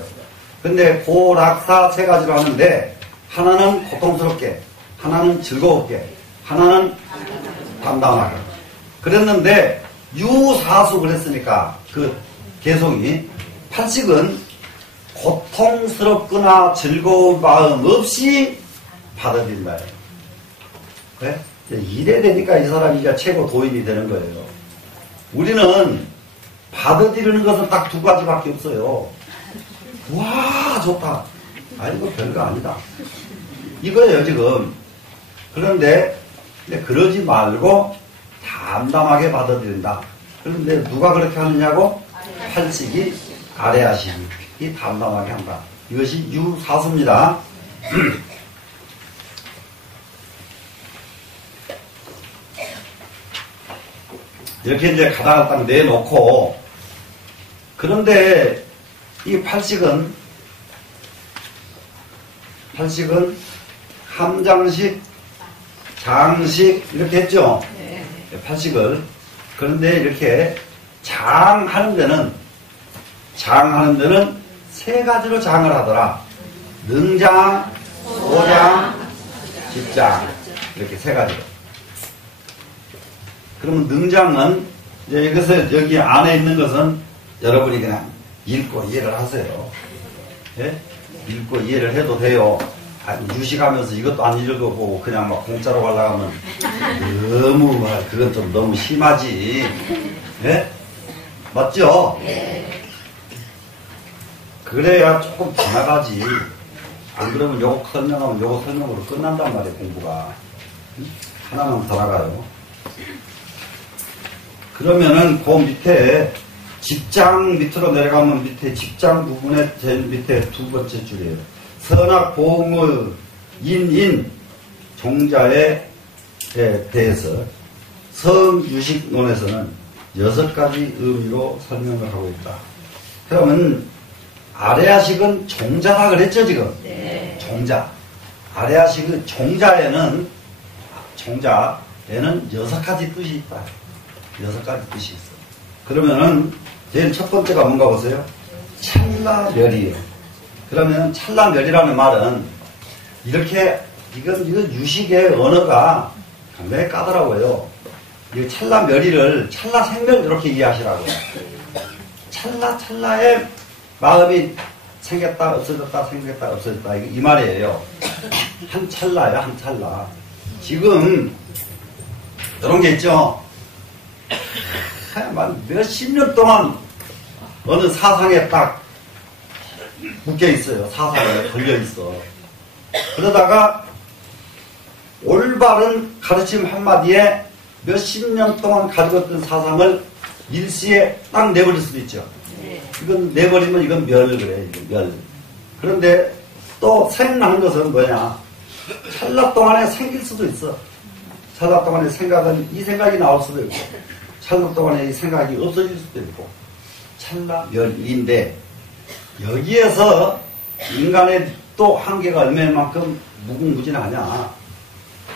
근데 고, 락, 사 3가지로 하는데 하나는 고통스럽게, 하나는 즐거웠게, 하나는 담담하게. 그랬는데 유사수 그랬으니까 그 개송이 팔식은 고통스럽거나 즐거운 마음 없이 받아들인다. 그래? 이래 되니까 이 사람이 이제 최고 도인이 되는 거예요. 우리는 받아들이는 것은 딱 2가지밖에 없어요. 와 좋다. 아니 이거 별거 아니다. 이거예요 지금. 그런데 그러지 말고 담담하게 받아들인다. 그런데 누가 그렇게 하느냐고? 팔식이 아래하식이 담담하게 한다. 이것이 유사수입니다. 이렇게 이제 가닥을 딱 내놓고 그런데 이 팔식은 함장식, 장식 이렇게 했죠. 팔식을. 그런데 이렇게 장하는 데는 3가지로 장을 하더라. 능장, 소장, 집장 이렇게 3가지로. 그러면 능장은 이제 이것을 여기 안에 있는 것은 여러분이 그냥 읽고 이해를 하세요. 예? 읽고 이해를 해도 돼요. 유식하면서 이것도 안 읽어보고 그냥 막 공짜로 가려고 하면 너무 그건 좀 너무 심하지. 예? 맞죠? 그래야 조금 지나가지. 안 그러면 요거 설명하면 요거 설명으로 끝난단 말이에요. 공부가. 하나만 더 나가요. 그러면은 그 밑에 집장 밑으로 내려가면 밑에 집장 부분의 제일 밑에 2번째 줄이에요. 선악, 보무, 인, 종자에 대해서 성유식론에서는 6가지 의미로 설명을 하고 있다. 그러면 아래아식은 종자라 그랬죠 지금? 네. 종자. 아래아식은 종자에는 6가지 뜻이 있다. 6가지 뜻이 있어. 그러면은 제일 첫 번째가 뭔가 보세요. 찰나멸이에요. 그러면 찰나멸이라는 말은 이렇게 이건 유식의 언어가 상당히 까다로워요. 이 찰나멸이를 찰나생멸 이렇게 이해하시라고요. 찰나에 마음이 생겼다 없어졌다 생겼다 없어졌다 이 말이에요. 한 찰나야 한 찰나. 지금 이런 게 있죠. 몇십 년 동안 어느 사상에 딱 묶여 있어요. 사상에 걸려 있어. 그러다가 올바른 가르침 한마디에 몇십 년 동안 가지고 있던 사상을 일시에 딱 내버릴 수도 있죠. 이건 내버리면 이건 멸 그래. 이건 멸. 그런데 또 생나는 것은 뭐냐? 찰나 동안에 생길 수도 있어. 찰나 동안에 생각은 이 생각이 나올 수도 있고, 찰나 동안에 이 생각이 없어질 수도 있고, 찰나 멸인데 여기에서 인간의 또 한계가 얼마만큼 무궁무진하냐?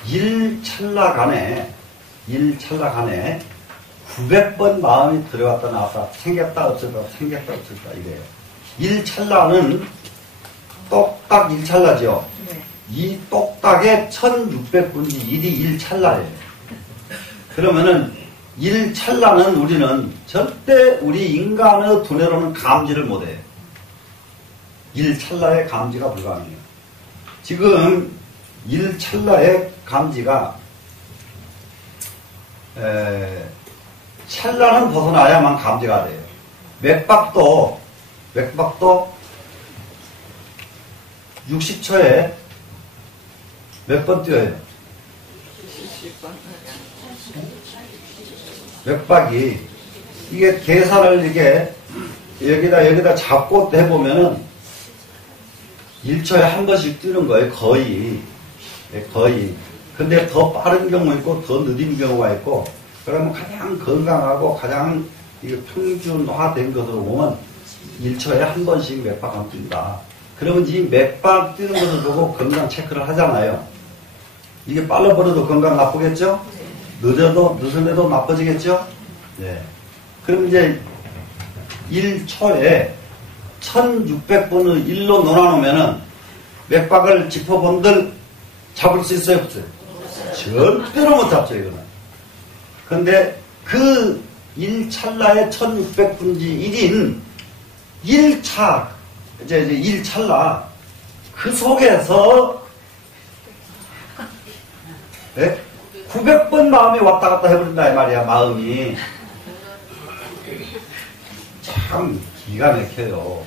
일찰나간에 900번 마음이 들어갔다 나왔다, 생겼다 없었다, 생겼다 없었다 이래요. 일찰나는 똑딱 일찰나죠. 이 똑딱의 1600분지 1이 일찰나예요. 그러면은 일찰나는 우리는 절대 우리 인간의 두뇌로는 감지를 못해요. 일찰나의 감지가 불가능해요. 지금 일찰나의 감지가 찰나는 벗어나야만 감지가 돼요. 맥박도 60초에 몇 번 뛰어요? 맥박이 이게 계산을 이게 여기다 잡고 해보면은 1초에 한 번씩 뛰는 거예요. 거의. 근데 더 빠른 경우 있고 더 느린 경우가 있고, 그러면 가장 건강하고 가장 평균화된 것으로 보면 1초에 한 번씩 맥박을 뛴다. 그러면 이 맥박 뛰는 것을 보고 건강 체크를 하잖아요. 이게 빨라버려도 건강 나쁘겠죠? 늦어도 나빠지겠죠? 네. 그럼 이제 1초에 1600번을 1로 놀아놓으면은 맥박을 짚어본들 잡을 수 있어요? 없어요? 절대로 못 잡죠, 이거는. 근데 그 1찰나의 1600분지 1인 1차, 이제 1찰나, 그 속에서, 네? 900번 마음이 왔다 갔다 해버린다, 이 말이야, 마음이. 참, 기가 막혀요.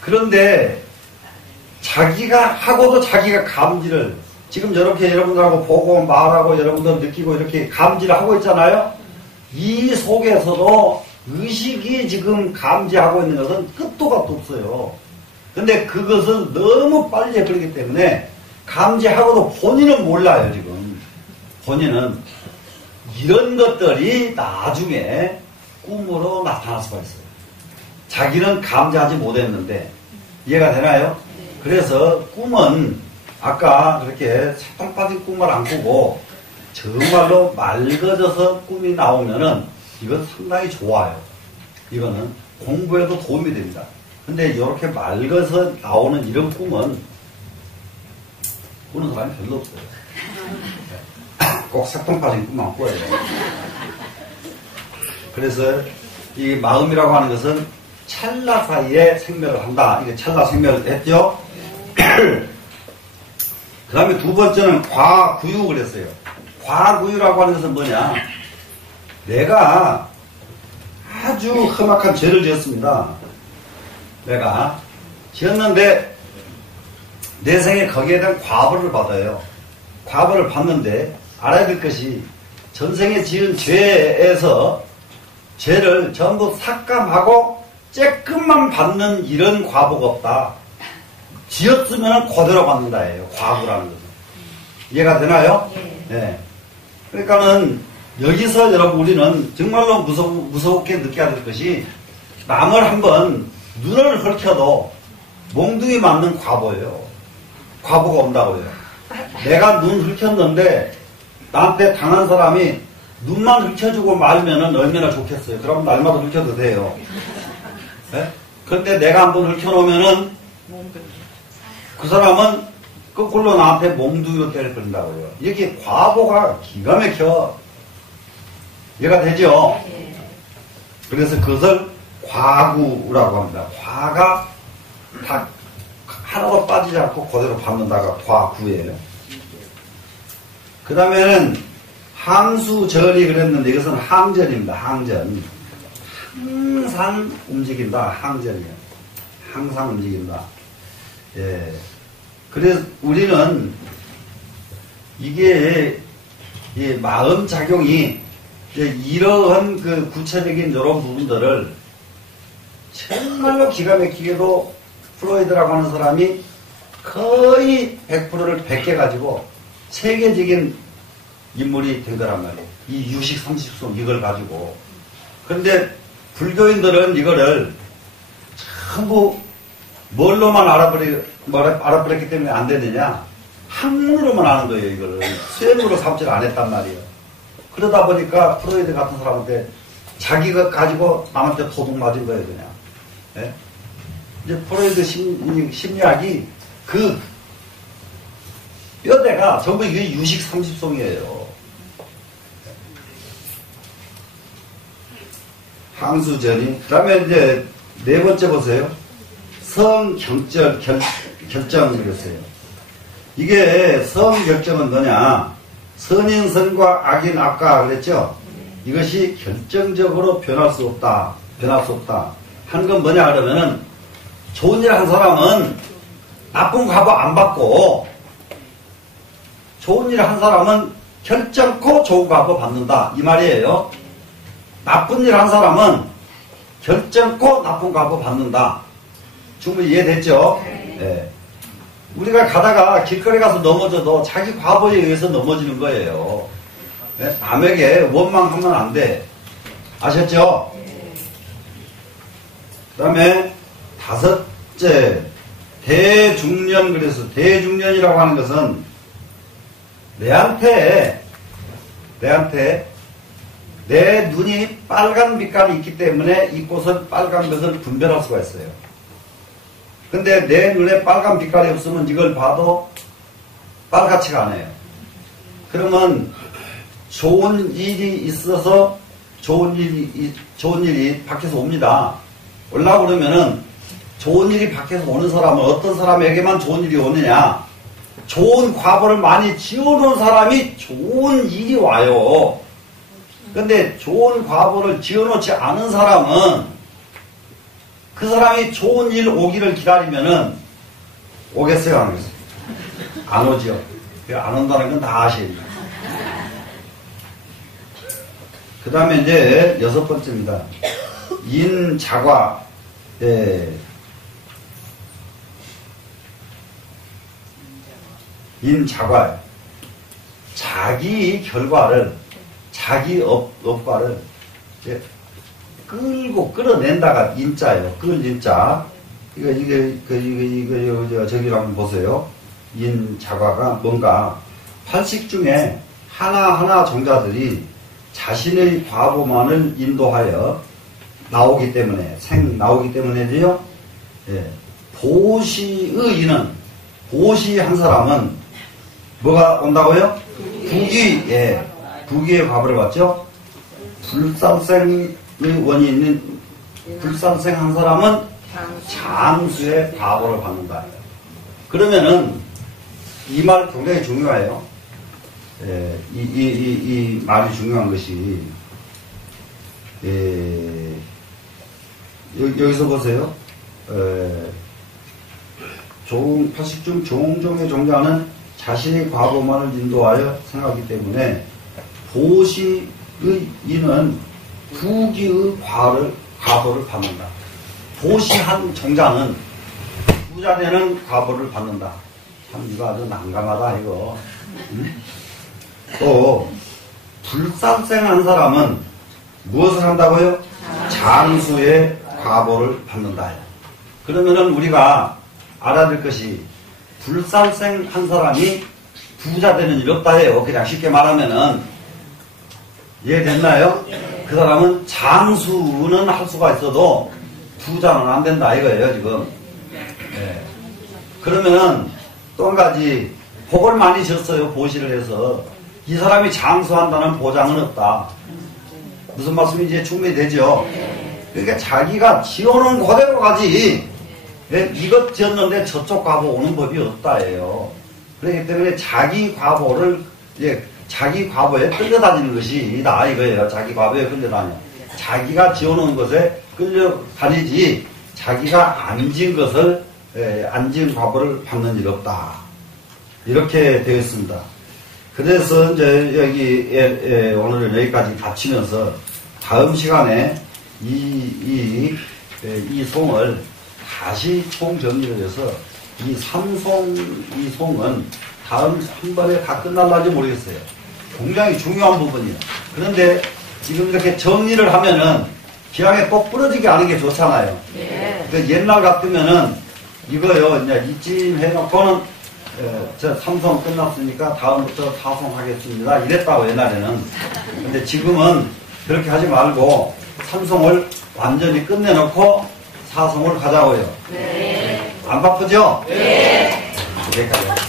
그런데, 자기가 하고도 자기가 감지를, 지금 저렇게 여러분들하고 보고 말하고 여러분들 느끼고 이렇게 감지를 하고 있잖아요? 이 속에서도 의식이 지금 감지하고 있는 것은 끝도 gat도 없어요. 근데 그것을 너무 빨리 해버리기 때문에 감지하고도 본인은 몰라요, 지금. 본인은 이런 것들이 나중에 꿈으로 나타날 수가 있어요. 자기는 감지하지 못했는데. 이해가 되나요? 그래서 꿈은 아까 그렇게 새똥 빠진 꿈을 안 꾸고 정말로 맑아져서 꿈이 나오면은 이건 상당히 좋아요. 이거는 공부에도 도움이 됩니다. 근데 이렇게 맑아서 나오는 이런 꿈은 꾸는 사람이 별로 없어요. 꼭 새똥 빠진 꿈만 꿔요. 그래서 이 마음이라고 하는 것은 찰나 사이에 생멸을 한다. 이게 찰나 생멸을 했죠? 그 다음에 두 번째는 과구유를 했어요. 과구유라고 하는 것은 뭐냐? 내가 아주 험악한 죄를 지었습니다. 내가 지었는데 내 생에 거기에 대한 과보를 받아요. 과보를 받는데 알아야 될 것이 전생에 지은 죄에서 죄를 전부 삭감하고 쬐끔만 받는 이런 과보가 없다. 지었으면 그대로 받는다예요. 과보라는 것은. 이해가 되나요? 네. 그러니까는 여기서 여러분 우리는 정말로 무섭게 느껴야 될 것이 남을 한번 눈을 헐켜도 몽둥이 맞는 과보예요. 과보가 온다고요. 내가 눈 헐켰는데 나한테 당한 사람이 눈만 헐켜주고 말면은 얼마나 좋겠어요. 그럼 날마다 헐켜도 돼요. 네? 그런데 내가 한번 헐켜놓으면은 그 사람은 거꾸로 나한테 몽둥이로 때려버린다고요. 이게 과보가 기가 막혀. 이해가 되죠? 그래서 그것을 과구라고 합니다. 과가 다 하나도 빠지지 않고 그대로 받는다가 과구예요. 그 다음에는 항수절이 그랬는데 이것은 항전입니다. 항전. 항상 움직인다. 항전이에요. 항상 움직인다. 예. 그래서 우리는 이게 이 마음 작용이 이제 이러한 그 구체적인 이런 부분들을 정말로 기가 막히게도 프로이드라고 하는 사람이 거의 100%를 100개 가지고 세계적인 인물이 된 거란 말이에요. 이 유식 30송 이걸 가지고. 그런데 불교인들은 이거를 전부 뭘로만 알아버렸기 때문에 안 되느냐? 학문으로만 아는 거예요, 이거를. 수행으로 삼지를 안 했단 말이에요. 그러다 보니까 프로이드 같은 사람한테 자기가 가지고 남한테 도둑 맞은 거예요, 그냥. 예? 이제 프로이드 심리학이 그 뼈대가 전부 이게 유식 30송이에요. 항수전이. 그 다음에 이제 네 번째 보세요. 성경절 결정을 그랬어요. 이게 성결정은 뭐냐? 선인 선과 악인 악과 그랬죠? 이것이 결정적으로 변할 수 없다. 변할 수 없다. 하는 건 뭐냐 그러면은 좋은 일 한 사람은 나쁜 과보 안 받고 좋은 일 한 사람은 결정코 좋은 과보 받는다. 이 말이에요. 나쁜 일 한 사람은 결정코 나쁜 과보 받는다. 충분히 이해됐죠? 네. 우리가 가다가 길거리 가서 넘어져도 자기 과보에 의해서 넘어지는 거예요. 네? 남에게 원망하면 안 돼. 아셨죠? 그 다음에 다섯째, 대중년. 그래서 대중년이라고 하는 것은 내한테 내 눈이 빨간 빛깔이 있기 때문에 이 꽃은 빨간 것을 분별할 수가 있어요. 근데 내 눈에 빨간 빛깔이 없으면 이걸 봐도 빨갛지가 않아요. 그러면 좋은 일이 있어서 좋은 일이 밖에서 옵니다. 올라오고 그러면은 좋은 일이 밖에서 오는 사람은 어떤 사람에게만 좋은 일이 오느냐? 좋은 과보를 많이 지어놓은 사람이 좋은 일이 와요. 근데 좋은 과보를 지어놓지 않은 사람은 그 사람이 좋은 일 오기를 기다리면은 오겠어요, 안 오겠어요? 안 오죠. 안 온다는 건 다 아셔야 돼요. 그 다음에 이제 여섯 번째입니다. 인자과. 인자과. 자기 결과를, 자기 업과를 끌어낸다가 인자예요. 끌 인자. 저기를 한번 보세요. 인자과가 뭔가 팔식 중에 하나하나 정자들이 자신의 과보만을 인도하여 나오기 때문에, 나오기 때문에요. 예. 보시의 인은, 보시한 사람은 뭐가 온다고요? 부귀, 예. 부귀의 과보를 받죠? 불살생의 원이 있는, 불살생 한 사람은 장수의 과보를 받는다. 그러면은, 이 말 굉장히 중요해요. 예, 이 말이 중요한 것이, 예, 여기서 보세요. 팔식중 종종의 종자는 자신의 과보만을 인도하여 생각하기 때문에 보시의 이는 부귀의 과보를 받는다. 보시한 종자는 부자되는 과보를 받는다. 참 이거 아주 난감하다 이거. 또 불살생한 사람은 무엇을 한다고요? 장수의 과보를 받는다. 그러면은 우리가 알아야 될 것이 불살생한 사람이 부자 되는 일 없다 해요. 그냥 쉽게 말하면은 이해됐나요? 그 사람은 장수는 할 수가 있어도 부자는 안 된다 이거예요 지금. 네. 그러면은 또 한 가지 복을 많이 졌어요. 보시를 해서 이 사람이 장수한다는 보장은 없다. 무슨 말씀인지 충분히 되죠? 그러니까 자기가 지어놓은 그대로 가지. 이것 지었는데 저쪽 과보 오는 법이 없다예요. 그렇기 때문에 자기 과보를 자기 과보에 끌려다니는 것이 이다 이거예요. 자기 과보에 끌려다녀. 자기가 지어놓은 것에 끌려다니지 자기가 안 지은 것을 안 지은 과보를 받는 일 없다. 이렇게 되어 있습니다. 그래서 이제 여기 오늘은 여기까지 마치면서 다음 시간에 이 송을 다시 총정리를 해서 이 송은 다음 한 번에 다 끝날는지 모르겠어요. 굉장히 중요한 부분이에요. 그런데 지금 이렇게 정리를 하면은 기왕에 꼭 부러지게 하는 게 좋잖아요. 네. 그 옛날 같으면은 이거요, 이제 이쯤 해놓고는 저 3송 끝났으니까 다음부터 4송 하겠습니다. 이랬다고 옛날에는. 근데 지금은 그렇게 하지 말고 3송을 완전히 끝내놓고 4송을 가자고요. 네. 안 바쁘죠? 네. 여기까지.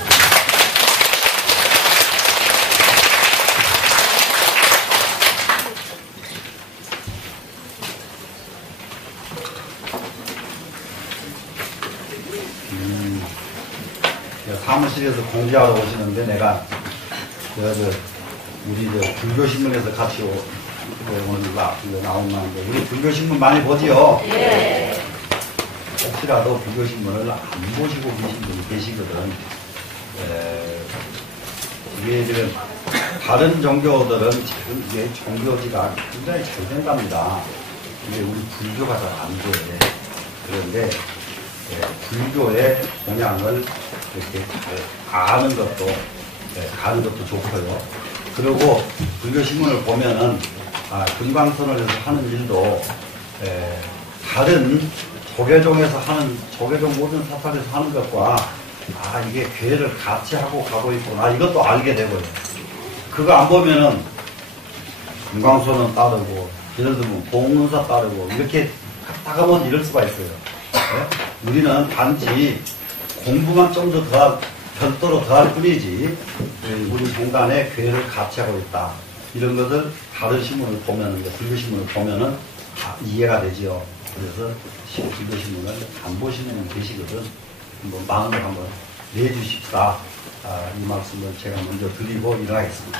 사무실에서 공지하러 오시는데 내가 우리 불교신문에서 같이 오늘 나오는데 우리 불교신문 많이 보지요? 네. 혹시라도 불교신문을 안 보시고 계신 분이 계시거든. 이게 지금 다른 종교들은 지금 이게 종교지가 굉장히 잘 된답니다. 이게 우리 불교가 잘 안 돼. 그런데 불교의 동향을 이렇게 가는 것도 좋고요. 그리고 불교신문을 보면은 금강선을 해서 하는 일도 다른 조계종에서 하는 조계종 모든 사찰에서 하는 것과 이게 괴를 같이 하고 가고 있구나 이것도 알게 되고요. 그거 안 보면은 금강선은 따르고 예를 들면 공문사 따르고 이렇게 갔다가 보면 이럴 수가 있어요. 네? 우리는 단지 공부만 좀 더 별도로 더 할 뿐이지 우리 공간에 괴를 같이 하고 있다. 이런 것을 다른 신문을 보면은, 불교신문을 보면은 다 이해가 되지요. 그래서 불교신문을 안 보시는 분 계시거든. 마음을 한번 내주십사. 이 말씀을 제가 먼저 드리고 일어나겠습니다.